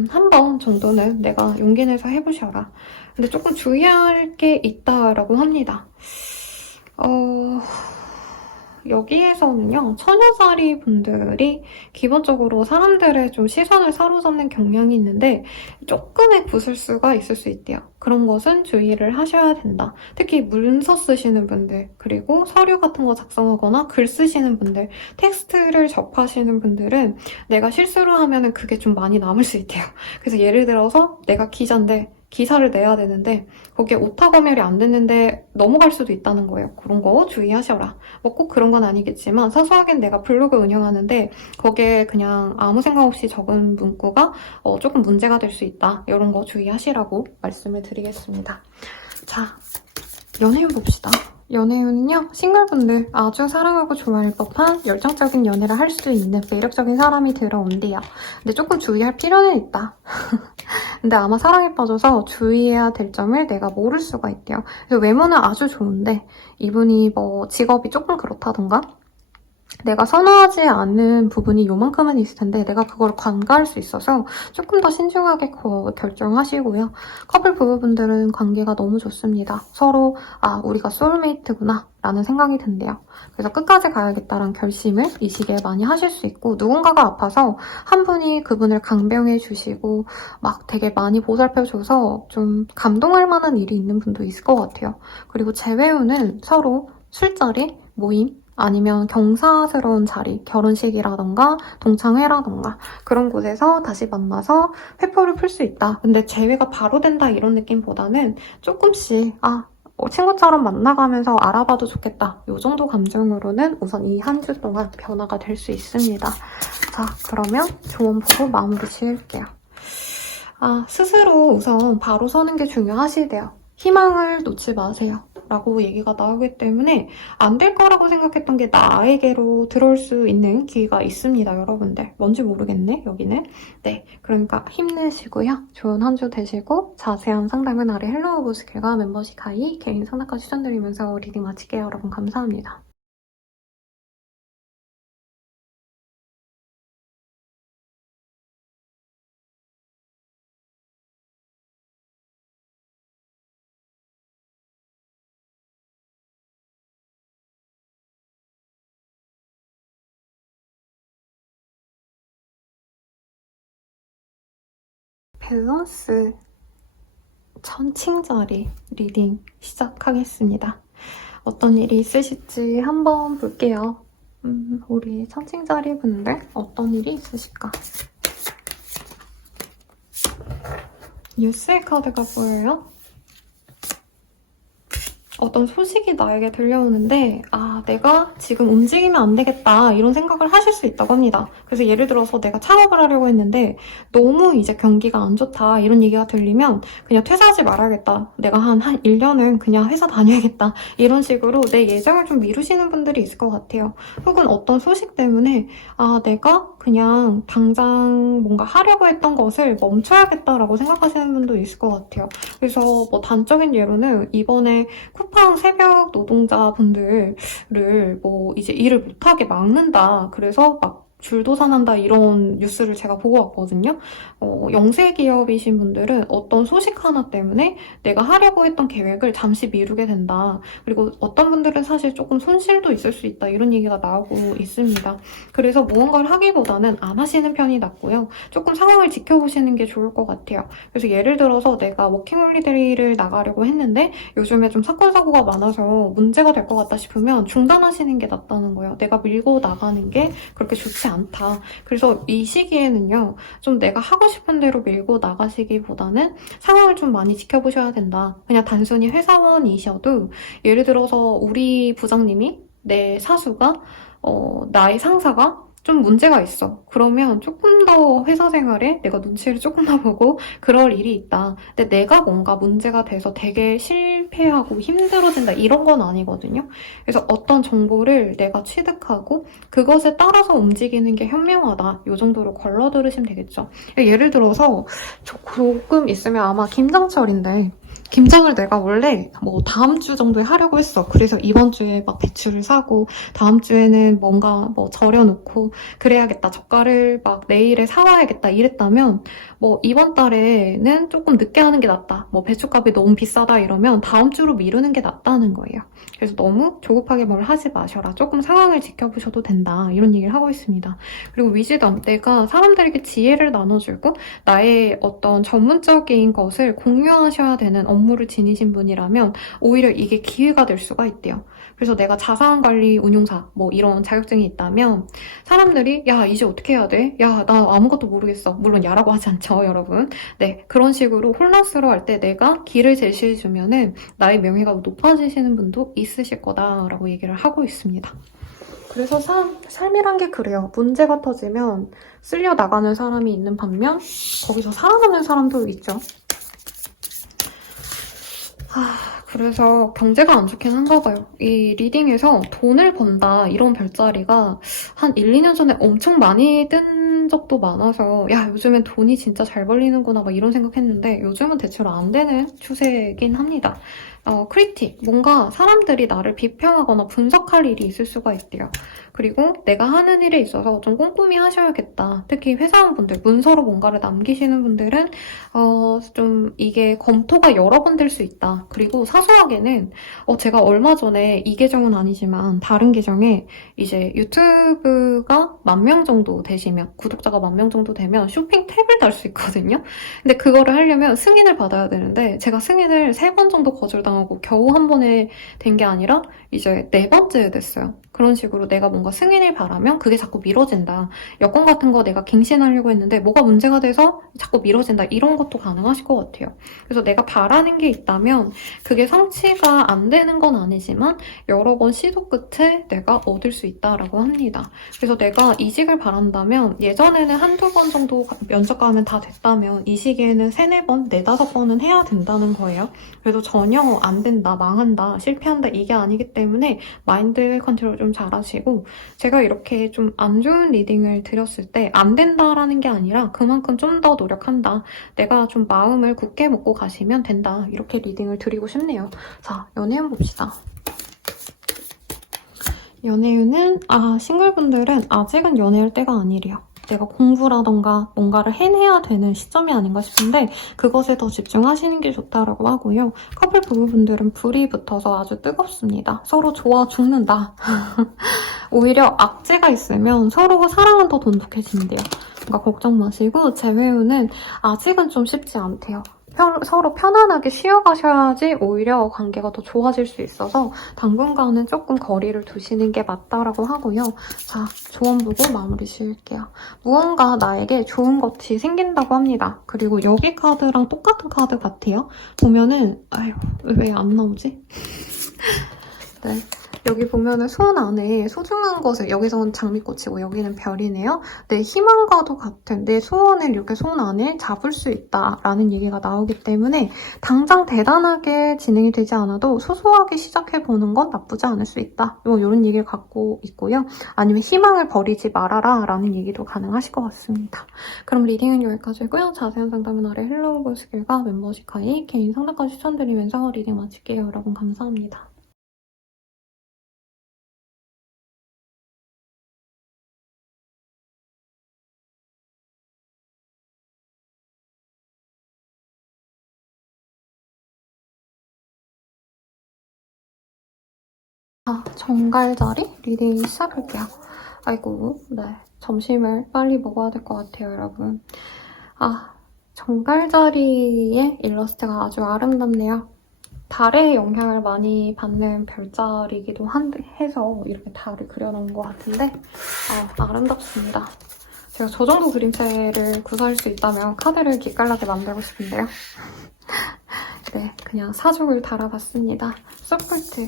한 번 정도는 내가 용기 내서 해보셔라. 근데 조금 주의할 게 있다라고 합니다. 여기에서는요, 처녀자리 분들이 기본적으로 사람들의 좀 시선을 사로잡는 경향이 있는데 조금의 구설수가 있을 수 있대요. 그런 것은 주의를 하셔야 된다. 특히 문서 쓰시는 분들, 그리고 서류 같은 거 작성하거나 글 쓰시는 분들, 텍스트를 접하시는 분들은 내가 실수를 하면은 그게 좀 많이 남을 수 있대요. 그래서 예를 들어서 내가 기자인데 기사를 내야 되는데 거기에 오타 검열이 안 됐는데 넘어갈 수도 있다는 거예요. 그런 거 주의하셔라. 뭐 꼭 그런 건 아니겠지만 사소하게 내가 블로그 운영하는데 거기에 그냥 아무 생각 없이 적은 문구가 조금 문제가 될 수 있다. 이런 거 주의하시라고 말씀을 드리겠습니다. 자, 연애운 봅시다. 연애운은요, 싱글분들 아주 사랑하고 좋아할 법한 열정적인 연애를 할 수 있는 매력적인 사람이 들어온대요. 근데 조금 주의할 필요는 있다. 근데 아마 사랑에 빠져서 주의해야 될 점을 내가 모를 수가 있대요. 그래서 외모는 아주 좋은데 이분이 뭐 직업이 조금 그렇다던가 내가 선호하지 않는 부분이 요만큼은 있을 텐데 내가 그걸 관가할 수 있어서 조금 더 신중하게 결정하시고요. 커플 부부분들은 관계가 너무 좋습니다. 서로 우리가 소울메이트구나 라는 생각이 든대요. 그래서 끝까지 가야겠다라는 결심을 이 시기에 많이 하실 수 있고 누군가가 아파서 한 분이 그분을 강병해 주시고 막 되게 많이 보살펴줘서 좀 감동할 만한 일이 있는 분도 있을 것 같아요. 그리고 재회운은 서로 술자리, 모임, 아니면 경사스러운 자리, 결혼식이라던가 동창회라던가 그런 곳에서 다시 만나서 회포를 풀 수 있다. 근데 재회가 바로 된다 이런 느낌보다는 조금씩 친구처럼 만나가면서 알아봐도 좋겠다. 이 정도 감정으로는 우선 이 한 주 동안 변화가 될 수 있습니다. 자, 그러면 조언 보고 마무리 지을게요. 스스로 우선 바로 서는 게 중요하시대요. 희망을 놓지 마세요. 라고 얘기가 나오기 때문에 안 될 거라고 생각했던 게 나에게로 들어올 수 있는 기회가 있습니다, 여러분들. 뭔지 모르겠네, 여기는. 네, 그러니까 힘내시고요. 좋은 한 주 되시고 자세한 상담은 아래 헬로우 보스킬과 멤버십 가입, 개인 상담까지 추천드리면서 리딩 마칠게요. 여러분 감사합니다. 밸런스 천칭자리 리딩 시작하겠습니다. 어떤 일이 있으실지 한번 볼게요. 우리 천칭자리 분들 어떤 일이 있으실까? 뉴스의 카드가 보여요. 어떤 소식이 나에게 들려오는데 내가 지금 움직이면 안 되겠다 이런 생각을 하실 수 있다고 합니다. 그래서 예를 들어서 내가 창업을 하려고 했는데 너무 이제 경기가 안 좋다 이런 얘기가 들리면 그냥 퇴사하지 말아야겠다. 내가 한 1년은 그냥 회사 다녀야겠다. 이런 식으로 내 예정을 좀 미루시는 분들이 있을 것 같아요. 혹은 어떤 소식 때문에 내가 그냥 당장 뭔가 하려고 했던 것을 멈춰야겠다라고 생각하시는 분도 있을 것 같아요. 그래서 뭐 단적인 예로는 이번에 쿠팡 새벽 노동자분들을 뭐 이제 일을 못하게 막는다. 그래서 막 줄도산한다 이런 뉴스를 제가 보고 왔거든요. 영세 기업이신 분들은 어떤 소식 하나 때문에 내가 하려고 했던 계획을 잠시 미루게 된다. 그리고 어떤 분들은 사실 조금 손실도 있을 수 있다. 이런 얘기가 나오고 있습니다. 그래서 무언가를 하기보다는 안 하시는 편이 낫고요. 조금 상황을 지켜보시는 게 좋을 것 같아요. 그래서 예를 들어서 내가 워킹홀리데이를 나가려고 했는데 요즘에 좀 사건 사고가 많아서 문제가 될 것 같다 싶으면 중단하시는 게 낫다는 거예요. 내가 밀고 나가는 게 그렇게 좋지 않다. 그래서 이 시기에는요, 좀 내가 하고 싶은 대로 밀고 나가시기보다는 상황을 좀 많이 지켜보셔야 된다. 그냥 단순히 회사원이셔도 예를 들어서 우리 부장님이 내 사수가 나의 상사가 좀 문제가 있어. 그러면 조금 더 회사 생활에 내가 눈치를 조금 더 보고 그럴 일이 있다. 근데 내가 뭔가 문제가 돼서 되게 실패하고 힘들어진다 이런 건 아니거든요. 그래서 어떤 정보를 내가 취득하고 그것에 따라서 움직이는 게 현명하다. 이 정도로 걸러 들으시면 되겠죠. 예를 들어서 조금 있으면 아마 김장철인데 김장을 내가 원래 뭐 다음 주 정도에 하려고 했어. 그래서 이번 주에 막 배추를 사고 다음 주에는 뭔가 뭐 절여놓고 그래야겠다. 젓갈을 막 내일에 사와야겠다. 이랬다면 뭐 이번 달에는 조금 늦게 하는 게 낫다. 뭐 배추값이 너무 비싸다 이러면 다음 주로 미루는 게 낫다는 거예요. 그래서 너무 조급하게 뭘 하지 마셔라. 조금 상황을 지켜보셔도 된다. 이런 얘기를 하고 있습니다. 그리고 위즈덤, 내가 사람들에게 지혜를 나눠주고 나의 어떤 전문적인 것을 공유하셔야 되는 업무를 지니신 분이라면 오히려 이게 기회가 될 수가 있대요. 그래서 내가 자산관리 운용사 뭐 이런 자격증이 있다면 사람들이 야 이제 어떻게 해야 돼? 야 나 아무것도 모르겠어. 물론 야라고 하지 않죠 여러분. 네, 그런 식으로 혼란스러워할 때 내가 길을 제시해주면은 나의 명예가 높아지시는 분도 있으실 거다라고 얘기를 하고 있습니다. 그래서 삶이란 게 그래요. 문제가 터지면 쓸려 나가는 사람이 있는 반면 거기서 살아남는 사람도 있죠. 그래서 경제가 안 좋긴 한가 봐요. 이 리딩에서 돈을 번다 이런 별자리가 한 1, 2년 전에 엄청 많이 뜬 적도 많아서 야 요즘엔 돈이 진짜 잘 벌리는구나 막 이런 생각했는데 요즘은 대체로 안 되는 추세긴 합니다. 크리틱, 뭔가 사람들이 나를 비평하거나 분석할 일이 있을 수가 있대요. 그리고 내가 하는 일에 있어서 좀 꼼꼼히 하셔야겠다. 특히 회사원분들, 문서로 뭔가를 남기시는 분들은 좀 이게 검토가 여러 번 될 수 있다. 그리고 사소하게는 제가 얼마 전에 이 계정은 아니지만 다른 계정에 이제 유튜브가 10,000명 정도 되시면 구독자가 10,000명 정도 되면 쇼핑 탭을 달 수 있거든요. 근데 그거를 하려면 승인을 받아야 되는데 제가 승인을 3번 정도 거절당했어요. 당하고 겨우 한 번에 된 게 아니라 이제 4번째 됐어요. 그런 식으로 내가 뭔가 승인을 바라면 그게 자꾸 미뤄진다. 여권 같은 거 내가 갱신하려고 했는데 뭐가 문제가 돼서 자꾸 미뤄진다. 이런 것도 가능하실 것 같아요. 그래서 내가 바라는 게 있다면 그게 성취가 안 되는 건 아니지만 여러 번 시도 끝에 내가 얻을 수 있다라고 합니다. 그래서 내가 이직을 바란다면 예전에는 한두 번 정도 면접 가면 다 됐다면 이 시기에는 3, 4번, 4, 5번은 해야 된다는 거예요. 그래도 전혀 안 된다, 망한다, 실패한다 이게 아니기 때문에 마인드 컨트롤 좀 잘하시고 제가 이렇게 좀 안 좋은 리딩을 드렸을 때 안 된다라는 게 아니라 그만큼 좀 더 노력한다. 내가 좀 마음을 굳게 먹고 가시면 된다. 이렇게 리딩을 드리고 싶네요. 자, 연애운 봅시다. 연애운은 싱글분들은 아직은 연애할 때가 아니래요. 내가 공부라던가 뭔가를 해내야 되는 시점이 아닌가 싶은데 그것에 더 집중하시는 게 좋다라고 하고요. 커플 부부분들은 불이 붙어서 아주 뜨겁습니다. 서로 좋아 죽는다. 오히려 악재가 있으면 서로 사랑은 더 돈독해진대요. 그러니까 걱정 마시고 재회운은 아직은 좀 쉽지 않대요. 서로 편안하게 쉬어가셔야지 오히려 관계가 더 좋아질 수 있어서 당분간은 조금 거리를 두시는 게 맞다라고 하고요. 자, 조언 보고 마무리 지을게요. 무언가 나에게 좋은 것이 생긴다고 합니다. 그리고 여기 카드랑 똑같은 카드 같아요. 보면은 왜 안 나오지? 네. 여기 보면은 손 안에 소중한 것을, 여기서는 장미꽃이고 여기는 별이네요. 내 희망과도 같은 내 소원을 이렇게 손 안에 잡을 수 있다라는 얘기가 나오기 때문에 당장 대단하게 진행이 되지 않아도 소소하게 시작해보는 건 나쁘지 않을 수 있다. 이런 얘기를 갖고 있고요. 아니면 희망을 버리지 말아라 라는 얘기도 가능하실 것 같습니다. 그럼 리딩은 여기까지고요. 자세한 상담은 아래 헬로우 보스길과 멤버십 가입, 개인 상담까지 추천드리면서 리딩 마칠게요. 여러분 감사합니다. 정갈자리 리딩 시작할게요. 아이고, 네. 점심을 빨리 먹어야 될 것 같아요, 여러분. 정갈자리의 일러스트가 아주 아름답네요. 달의 영향을 많이 받는 별자리이기도 해서 이렇게 달을 그려놓은 것 같은데 아름답습니다. 제가 저 정도 그림체를 구사할 수 있다면 카드를 기깔나게 만들고 싶은데요. 네, 그냥 사족을 달아봤습니다. 서포트.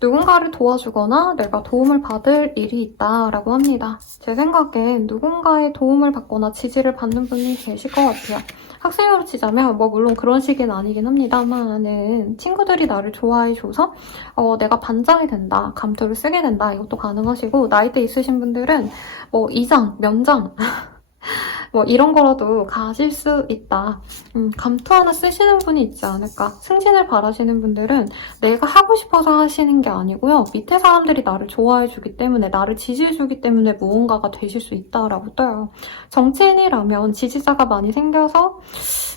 누군가를 도와주거나 내가 도움을 받을 일이 있다라고 합니다. 제 생각엔 누군가의 도움을 받거나 지지를 받는 분이 계실 것 같아요. 학생으로 치자면 물론 그런 시기는 아니긴 합니다만은 친구들이 나를 좋아해줘서 내가 반장이 된다, 감투를 쓰게 된다 이것도 가능하시고 나이대 있으신 분들은 이장, 면장 이런 거라도 가질 수 있다. 감투 하나 쓰시는 분이 있지 않을까. 승진을 바라시는 분들은 내가 하고 싶어서 하시는 게 아니고요. 밑에 사람들이 나를 좋아해주기 때문에, 나를 지지해주기 때문에 무언가가 되실 수 있다라고 떠요. 정치인이라면 지지자가 많이 생겨서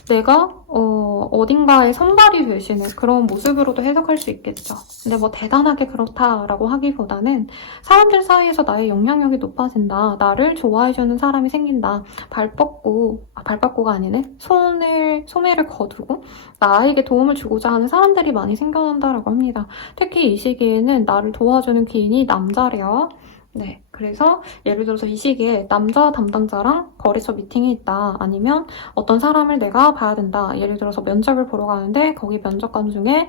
내가 어딘가에 선발이 되시는 그런 모습으로도 해석할 수 있겠죠. 근데 대단하게 그렇다라고 하기보다는 사람들 사이에서 나의 영향력이 높아진다. 나를 좋아해주는 사람이 생긴다. 발뻗고가 아니네. 소매를 거두고 나에게 도움을 주고자 하는 사람들이 많이 생겨난다라고 합니다. 특히 이 시기에는 나를 도와주는 귀인이 남자래요. 네, 그래서 예를 들어서 이 시기에 남자 담당자랑 거래처 미팅이 있다. 아니면 어떤 사람을 내가 봐야 된다. 예를 들어서 면접을 보러 가는데 거기 면접관 중에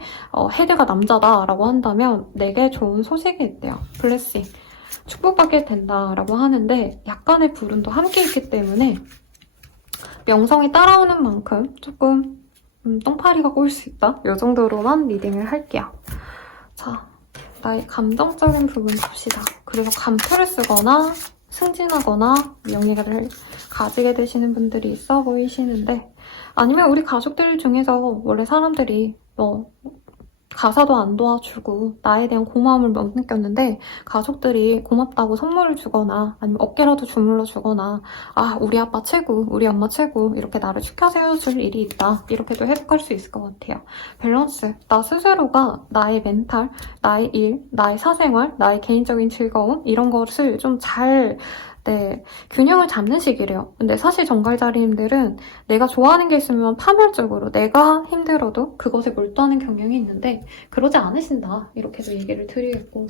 헤드가 남자다라고 한다면 내게 좋은 소식이 있대요. 블레싱. 축복받게 된다라고 하는데 약간의 불운도 함께 있기 때문에 명성이 따라오는 만큼 조금 똥파리가 꼬일 수 있다. 이 정도로만 리딩을 할게요. 자, 나의 감정적인 부분 봅시다. 그래서 감투를 쓰거나 승진하거나 명예를 가지게 되시는 분들이 있어 보이시는데 아니면 우리 가족들 중에서 원래 사람들이 가사도 안 도와주고 나에 대한 고마움을 못 느꼈는데 가족들이 고맙다고 선물을 주거나 아니면 어깨라도 주물러 주거나 우리 아빠 최고, 우리 엄마 최고 이렇게 나를 축하 세워줄 일이 있다. 이렇게도 해석할 수 있을 것 같아요. 밸런스. 나 스스로가 나의 멘탈, 나의 일, 나의 사생활, 나의 개인적인 즐거움 이런 것을 좀 잘 네, 균형을 잡는 시기래요. 근데 사실 정갈자리님들은 내가 좋아하는 게 있으면 파멸적으로 내가 힘들어도 그것에 몰두하는 경향이 있는데 그러지 않으신다. 이렇게도 얘기를 드리겠고.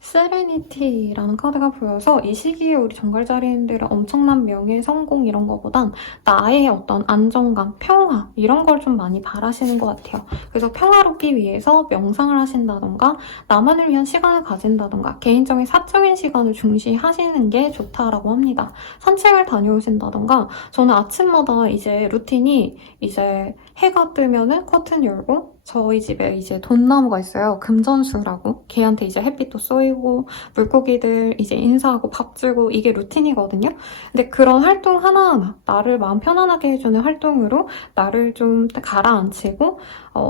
세레니티라는 카드가 보여서 이 시기에 우리 정갈자리님들은 엄청난 명예, 성공 이런 거보단 나의 어떤 안정감, 평화 이런 걸 좀 많이 바라시는 것 같아요. 그래서 평화롭기 위해서 명상을 하신다던가 나만을 위한 시간을 가진다던가 개인적인 사적인 시간을 중시하시는 게 좋다라고 합니다. 산책을 다녀오신다던가 저는 아침마다 이제 루틴이 이제 해가 뜨면은 커튼 열고 저희 집에 이제 돈나무가 있어요. 금전수라고. 걔한테 이제 햇빛도 쏘이고 물고기들 이제 인사하고 밥 주고 이게 루틴이거든요. 근데 그런 활동 하나하나 나를 마음 편안하게 해주는 활동으로 나를 좀 가라앉히고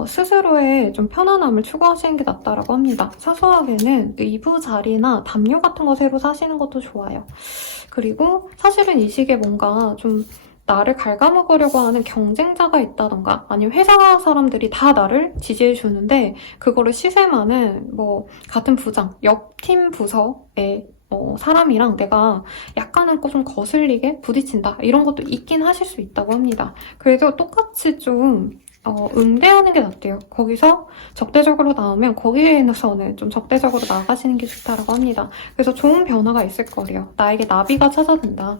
스스로의 좀 편안함을 추구하시는 게 낫다라고 합니다. 사소하게는 이부 자리나 담요 같은 거 새로 사시는 것도 좋아요. 그리고 사실은 이 시기에 뭔가 좀 나를 갉아먹으려고 하는 경쟁자가 있다던가 아니면 회사 사람들이 다 나를 지지해주는데 그거를 시샘하는 뭐 같은 부장, 옆 팀 부서의 사람이랑 내가 약간은 좀 거슬리게 부딪힌다 이런 것도 있긴 하실 수 있다고 합니다. 그래도 똑같이 좀 응대하는 게 낫대요. 거기서 적대적으로 나오면 거기에서는 좀 적대적으로 나가시는 게 좋다라고 합니다. 그래서 좋은 변화가 있을 거래요. 나에게 나비가 찾아든다.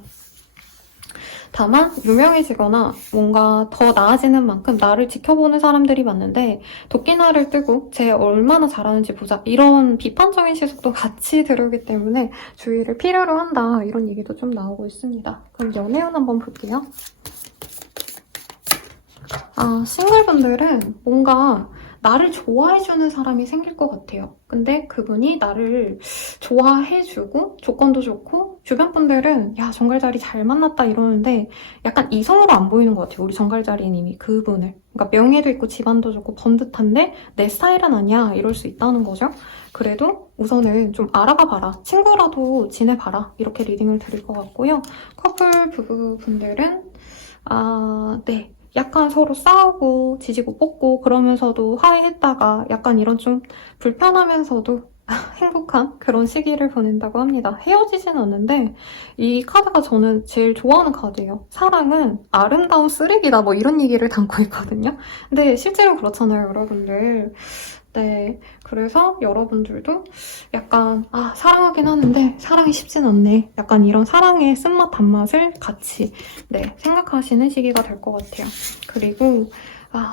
다만 유명해지거나 뭔가 더 나아지는 만큼 나를 지켜보는 사람들이 많은데 도끼날을 뜨고 쟤 얼마나 잘하는지 보자 이런 비판적인 시선도 같이 들어오기 때문에 주의를 필요로 한다 이런 얘기도 좀 나오고 있습니다. 그럼 연애운 한번 볼게요. 싱글분들은 뭔가 나를 좋아해주는 사람이 생길 것 같아요. 근데 그분이 나를 좋아해주고 조건도 좋고 주변 분들은 야 정갈자리 잘 만났다 이러는데 약간 이성으로 안 보이는 것 같아요. 우리 정갈자리님이 그분을. 그러니까 명예도 있고 집안도 좋고 번듯한데 내 스타일은 아니야 이럴 수 있다는 거죠. 그래도 우선은 좀 알아가 봐라. 친구라도 지내봐라. 이렇게 리딩을 드릴 것 같고요. 커플 부부분들은 네. 약간 서로 싸우고 지지고 볶고 그러면서도 화해했다가 약간 이런 좀 불편하면서도 행복한 그런 시기를 보낸다고 합니다. 헤어지진 않는데 이 카드가 저는 제일 좋아하는 카드예요. 사랑은 아름다운 쓰레기다 뭐 이런 얘기를 담고 있거든요. 근데 실제로 그렇잖아요, 여러분들. 네, 그래서 여러분들도 약간 사랑하긴 하는데 사랑이 쉽진 않네. 약간 이런 사랑의 쓴맛 단맛을 같이 생각하시는 시기가 될 것 같아요. 그리고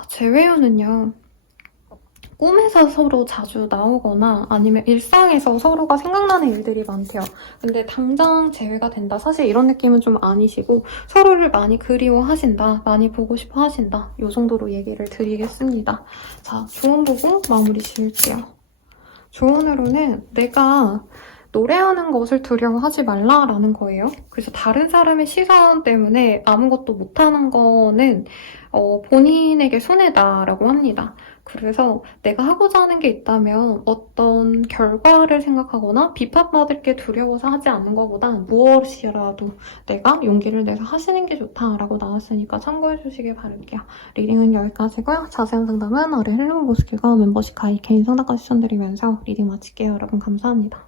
재회원은요. 꿈에서 서로 자주 나오거나 아니면 일상에서 서로가 생각나는 일들이 많대요. 근데 당장 재회가 된다. 사실 이런 느낌은 좀 아니시고 서로를 많이 그리워하신다. 많이 보고 싶어 하신다. 이 정도로 얘기를 드리겠습니다. 자, 조언 보고 마무리 지을게요. 조언으로는 내가 노래하는 것을 두려워하지 말라라는 거예요. 그래서 다른 사람의 시선 때문에 아무것도 못하는 거는 본인에게 손해다라고 합니다. 그래서 내가 하고자 하는 게 있다면 어떤 결과를 생각하거나 비판받을 게 두려워서 하지 않는 것보다 무엇이라도 내가 용기를 내서 하시는 게 좋다라고 나왔으니까 참고해 주시길 바랄게요. 리딩은 여기까지고요. 자세한 상담은 아래 헬로우 보스킬과 멤버십 가입 개인 상담까지 추천드리면서 리딩 마칠게요. 여러분 감사합니다.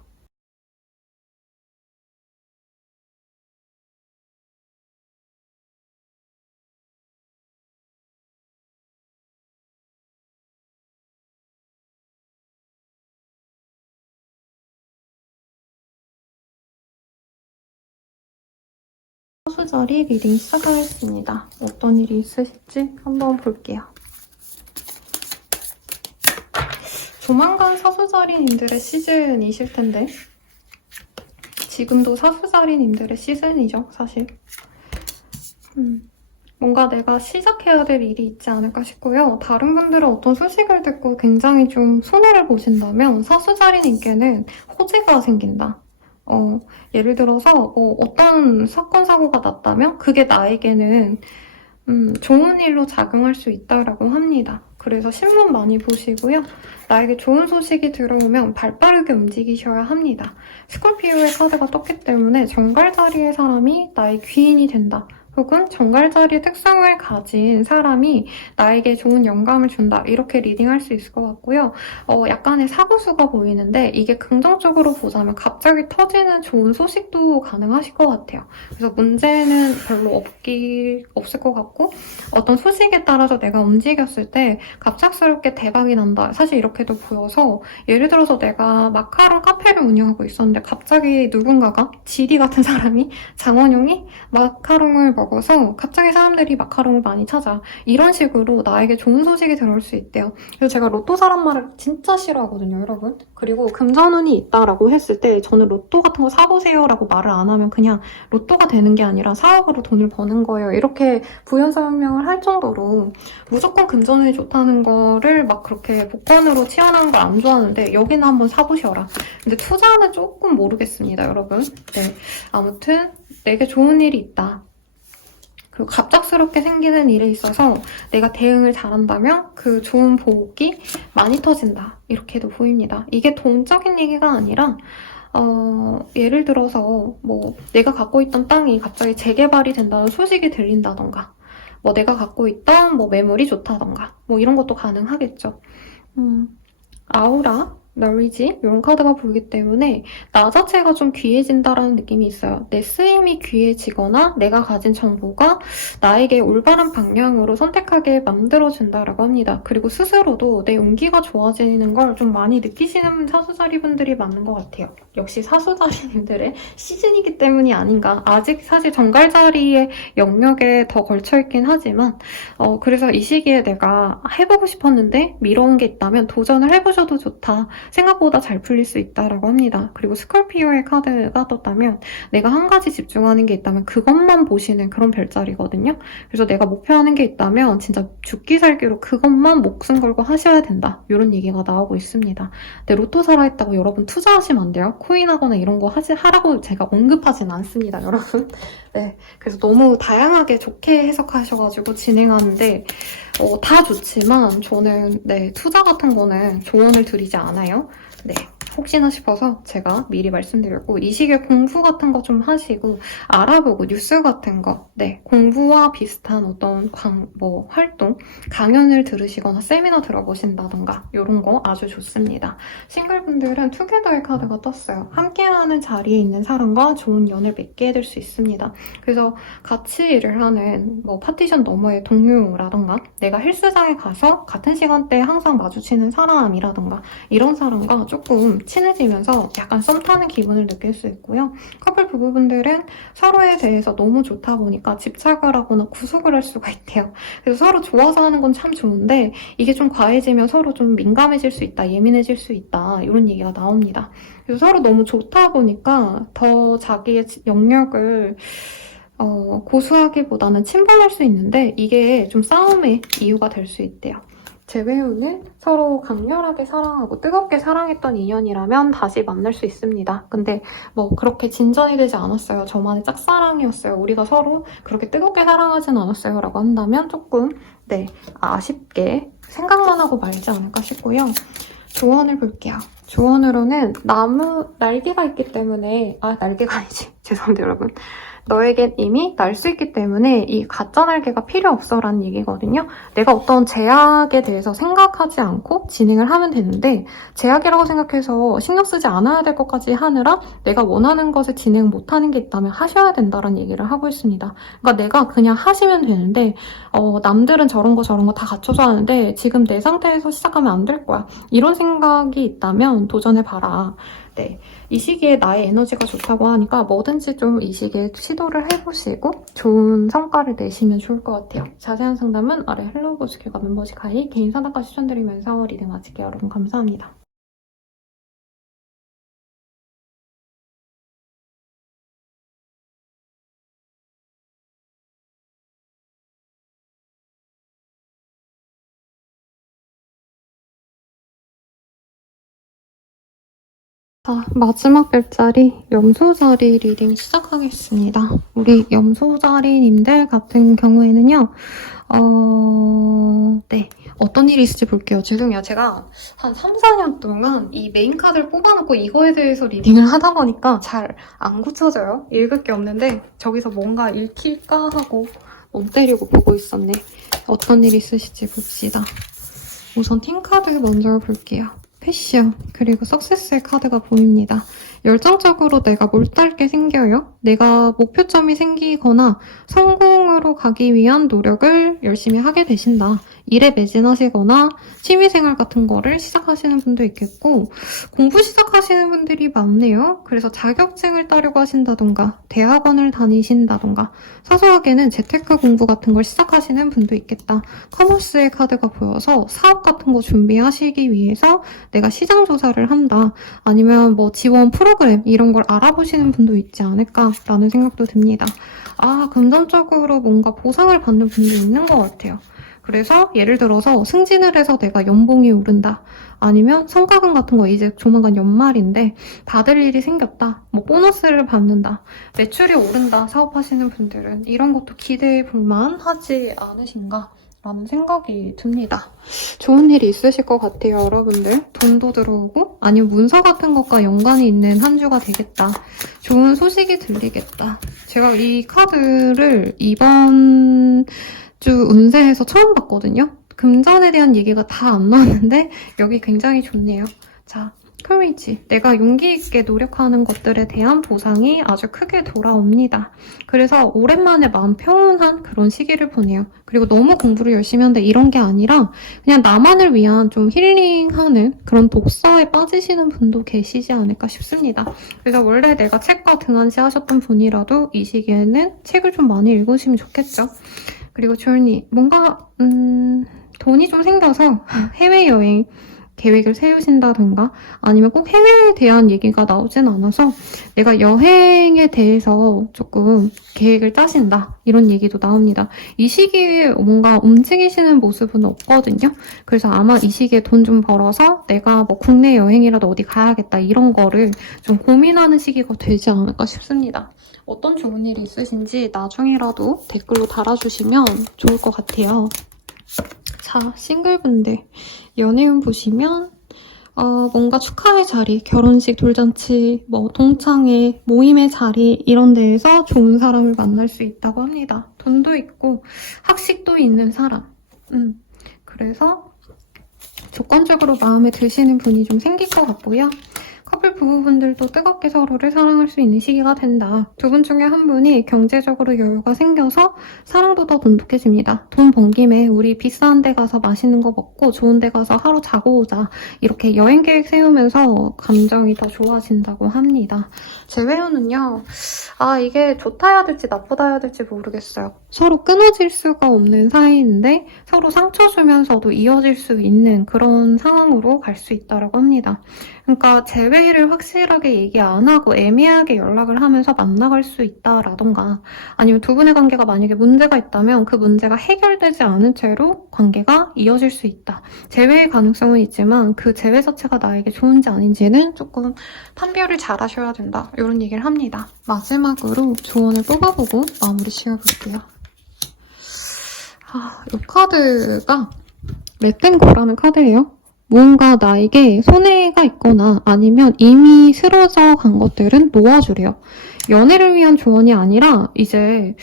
사수자리 리딩 시작하겠습니다. 어떤 일이 있으실지 한번 볼게요. 조만간 사수자리님들의 시즌이실 텐데 지금도 사수자리님들의 시즌이죠, 사실. 뭔가 내가 시작해야 될 일이 있지 않을까 싶고요. 다른 분들은 어떤 소식을 듣고 굉장히 좀 손해를 보신다면 사수자리님께는 호재가 생긴다. 예를 들어서 어떤 사건, 사고가 났다면 그게 나에게는 좋은 일로 작용할 수 있다라고 합니다. 그래서 신문 많이 보시고요. 나에게 좋은 소식이 들어오면 발빠르게 움직이셔야 합니다. 스콜피오의 카드가 떴기 때문에 정갈자리의 사람이 나의 귀인이 된다. 혹은 정갈자리의 특성을 가진 사람이 나에게 좋은 영감을 준다. 이렇게 리딩할 수 있을 것 같고요. 약간의 사고수가 보이는데 이게 긍정적으로 보자면 갑자기 터지는 좋은 소식도 가능하실 것 같아요. 그래서 문제는 별로 없을 것 같고 어떤 소식에 따라서 내가 움직였을 때 갑작스럽게 대박이 난다. 사실 이렇게도 보여서 예를 들어서 내가 마카롱 카페를 운영하고 있었는데 갑자기 누군가가 지리 같은 사람이 장원영이 마카롱을 먹어서 갑자기 사람들이 마카롱을 많이 찾아. 이런 식으로 나에게 좋은 소식이 들어올 수 있대요. 그래서 제가 로또 사람 말을 진짜 싫어하거든요, 여러분. 그리고 금전운이 있다라고 했을 때 저는 로또 같은 거 사보세요라고 말을 안 하면 그냥 로또가 되는 게 아니라 사업으로 돈을 버는 거예요. 이렇게 부연 설명을 할 정도로 무조건 금전운이 좋다는 거를 막 그렇게 복권으로 치환하는 걸 안 좋아하는데 여기는 한번 사보셔라. 근데 투자는 조금 모르겠습니다, 여러분. 네, 아무튼 내게 좋은 일이 있다. 그리고 갑작스럽게 생기는 일에 있어서 내가 대응을 잘한다면 그 좋은 복이 많이 터진다. 이렇게도 보입니다. 이게 돈적인 얘기가 아니라 예를 들어서 뭐 내가 갖고 있던 땅이 갑자기 재개발이 된다는 소식이 들린다던가 뭐 내가 갖고 있던 뭐 매물이 좋다던가 뭐 이런 것도 가능하겠죠. 아우라, 너리지 이런 카드가 보이기 때문에 나 자체가 좀 귀해진다라는 느낌이 있어요. 내 쓰임이 귀해지거나 내가 가진 정보가 나에게 올바른 방향으로 선택하게 만들어준다라고 합니다. 그리고 스스로도 내 운기가 좋아지는 걸 좀 많이 느끼시는 사수자리분들이 맞는 것 같아요. 역시 사수자리님들의 시즌이기 때문이 아닌가. 아직 사실 정갈자리의 영역에 더 걸쳐있긴 하지만 그래서 이 시기에 내가 해보고 싶었는데 미뤄온 게 있다면 도전을 해보셔도 좋다. 생각보다 잘 풀릴 수 있다라고 합니다. 그리고 스콜피오의 카드가 떴다면 내가 한 가지 집중하는 게 있다면 그것만 보시는 그런 별자리거든요. 그래서 내가 목표하는 게 있다면 진짜 죽기 살기로 그것만 목숨 걸고 하셔야 된다. 이런 얘기가 나오고 있습니다. 근데 로또 살아있다고 여러분 투자하시면 안 돼요. 코인하거나 이런 거 하라고 제가 언급하진 않습니다, 여러분. 네, 그래서 너무 다양하게 좋게 해석하셔가지고 진행하는데 다 좋지만 저는 네, 투자 같은 거는 조언을 드리지 않아요. 네, 혹시나 싶어서 제가 미리 말씀드렸고 이 시기에 공부 같은 거 좀 하시고 알아보고 뉴스 같은 거 네, 공부와 비슷한 어떤 활동, 강연을 들으시거나 세미나 들어보신다던가 이런 거 아주 좋습니다. 싱글분들은 투게더의 카드가 떴어요. 함께하는 자리에 있는 사람과 좋은 연을 맺게 될 수 있습니다. 그래서 같이 일을 하는 뭐 파티션 너머의 동료라던가 내가 헬스장에 가서 같은 시간대에 항상 마주치는 사람이라던가 이런 사람과 조금 친해지면서 약간 썸 타는 기분을 느낄 수 있고요. 커플 부부분들은 서로에 대해서 너무 좋다 보니까 집착을 하거나 구속을 할 수가 있대요. 그래서 서로 좋아서 하는 건 참 좋은데 이게 좀 과해지면 서로 좀 민감해질 수 있다, 예민해질 수 있다 이런 얘기가 나옵니다. 그래서 서로 너무 좋다 보니까 더 자기의 영역을 고수하기보다는 침범할 수 있는데 이게 좀 싸움의 이유가 될 수 있대요. 재회우는 서로 강렬하게 사랑하고 뜨겁게 사랑했던 인연이라면 다시 만날 수 있습니다. 근데 뭐 그렇게 진전이 되지 않았어요. 저만의 짝사랑이었어요. 우리가 서로 그렇게 뜨겁게 사랑하진 않았어요. 라고 한다면 조금 네 아쉽게 생각만 하고 말지 않을까 싶고요. 조언을 볼게요. 조언으로는 날개가 있기 때문에 날개가 아니지. 죄송합니다, 여러분. 너에겐 이미 날 수 있기 때문에 이 가짜 날개가 필요 없어라는 얘기거든요. 내가 어떤 제약에 대해서 생각하지 않고 진행을 하면 되는데 제약이라고 생각해서 신경 쓰지 않아야 될 것까지 하느라 내가 원하는 것을 진행 못하는 게 있다면 하셔야 된다는 얘기를 하고 있습니다. 그러니까 내가 그냥 하시면 되는데 남들은 저런 거 다 갖춰서 하는데 지금 내 상태에서 시작하면 안 될 거야. 이런 생각이 있다면 도전해봐라. 네, 이 시기에 나의 에너지가 좋다고 하니까 뭐든지 좀 이 시기에 시도를 해보시고 좋은 성과를 내시면 좋을 것 같아요. 자세한 상담은 아래 헬로우보스큐가 멤버십 가입 개인 상담과 추천드리면서 리딩 마칠게요. 여러분 감사합니다. 자, 마지막 별자리 염소자리 리딩 시작하겠습니다. 우리 염소자리님들 같은 경우에는요. 네. 어떤 일이 있을지 볼게요. 죄송해요. 제가 한 3, 4년 동안 이 메인 카드를 뽑아놓고 이거에 대해서 리딩을 하다 보니까 잘 안 고쳐져요. 읽을 게 없는데 저기서 뭔가 읽힐까 하고 멍 때리고 보고 있었네. 어떤 일이 있으실지 봅시다. 우선 팀 카드 먼저 볼게요. 패션, 그리고 석세스의 카드가 보입니다. 열정적으로 내가 몰두할게 생겨요. 내가 목표점이 생기거나 성공으로 가기 위한 노력을 열심히 하게 되신다. 일에 매진하시거나 취미생활 같은 거를 시작하시는 분도 있겠고 공부 시작하시는 분들이 많네요. 그래서 자격증을 따려고 하신다던가 대학원을 다니신다던가 사소하게는 재테크 공부 같은 걸 시작하시는 분도 있겠다. 커머스의 카드가 보여서 사업 같은 거 준비하시기 위해서 내가 시장 조사를 한다. 아니면 뭐 지원 프로그램 이런 걸 알아보시는 분도 있지 않을까라는 생각도 듭니다. 금전적으로 뭔가 보상을 받는 분도 있는 것 같아요. 그래서 예를 들어서 승진을 해서 내가 연봉이 오른다. 아니면 성과금 같은 거 이제 조만간 연말인데 받을 일이 생겼다. 뭐 보너스를 받는다. 매출이 오른다. 사업하시는 분들은 이런 것도 기대해 볼만 하지 않으신가? 라는 생각이 듭니다. 좋은 일이 있으실 것 같아요, 여러분들. 돈도 들어오고 아니면 문서 같은 것과 연관이 있는 한 주가 되겠다. 좋은 소식이 들리겠다. 제가 이 카드를 이번 주 운세에서 처음 봤거든요. 금전에 대한 얘기가 다 안 나왔는데 여기 굉장히 좋네요. 자, 커리지. 내가 용기 있게 노력하는 것들에 대한 보상이 아주 크게 돌아옵니다. 그래서 오랜만에 마음 평온한 그런 시기를 보내요. 그리고 너무 공부를 열심히 한다 이런 게 아니라 그냥 나만을 위한 좀 힐링하는 그런 독서에 빠지시는 분도 계시지 않을까 싶습니다. 그래서 원래 내가 책과 등한시 하셨던 분이라도 이 시기에는 책을 좀 많이 읽으시면 좋겠죠. 그리고 조연이 뭔가 돈이 좀 생겨서 해외여행 계획을 세우신다든가 아니면 꼭 해외에 대한 얘기가 나오진 않아서 내가 여행에 대해서 조금 계획을 짜신다 이런 얘기도 나옵니다. 이 시기에 뭔가 움직이시는 모습은 없거든요. 그래서 아마 이 시기에 돈 좀 벌어서 내가 뭐 국내 여행이라도 어디 가야겠다 이런 거를 좀 고민하는 시기가 되지 않을까 싶습니다. 어떤 좋은 일이 있으신지 나중에라도 댓글로 달아주시면 좋을 것 같아요. 자, 싱글분들 연애운 보시면 뭔가 축하의 자리, 결혼식, 돌잔치, 뭐 동창회, 모임의 자리 이런 데에서 좋은 사람을 만날 수 있다고 합니다. 돈도 있고 학식도 있는 사람. 그래서 조건적으로 마음에 드시는 분이 좀 생길 것 같고요. 커플 부부분들도 뜨겁게 서로를 사랑할 수 있는 시기가 된다. 두 분 중에 한 분이 경제적으로 여유가 생겨서 사랑도 더 돈독해집니다. 돈 번 김에 우리 비싼 데 가서 맛있는 거 먹고 좋은 데 가서 하루 자고 오자. 이렇게 여행 계획 세우면서 감정이 더 좋아진다고 합니다. 제 외우는요. 이게 좋다 해야 될지 나쁘다 해야 될지 모르겠어요. 서로 끊어질 수가 없는 사이인데 서로 상처 주면서도 이어질 수 있는 그런 상황으로 갈 수 있다고 합니다. 그러니까 재회를 확실하게 얘기 안 하고 애매하게 연락을 하면서 만나갈 수 있다라던가 아니면 두 분의 관계가 만약에 문제가 있다면 그 문제가 해결되지 않은 채로 관계가 이어질 수 있다. 재회의 가능성은 있지만 그 재회 자체가 나에게 좋은지 아닌지는 조금 판별을 잘 하셔야 된다. 이런 얘기를 합니다. 마지막으로 조언을 뽑아보고 마무리 지어볼게요. 이 카드가 레땡고라는 카드예요. 무언가 나에게 손해가 있거나 아니면 이미 쓰러져 간 것들은 놓아주래요. 연애를 위한 조언이 아니라 이제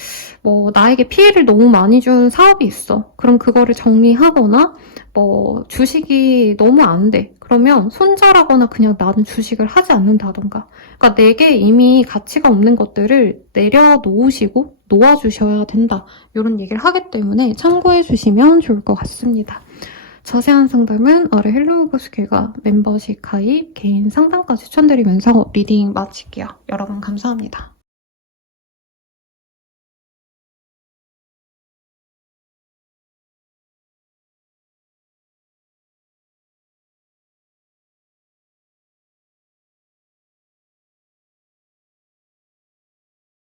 뭐 나에게 피해를 너무 많이 준 사업이 있어. 그럼 그거를 정리하거나 뭐 주식이 너무 안 돼. 그러면 손절하거나 그냥 나는 주식을 하지 않는다던가. 그러니까 내게 이미 가치가 없는 것들을 내려놓으시고 놓아주셔야 된다. 이런 얘기를 하기 때문에 참고해 주시면 좋을 것 같습니다. 자세한 상담은 아래 헬로우버스킬과 멤버십 가입, 개인 상담까지 추천드리면서 리딩 마칠게요. 여러분 감사합니다.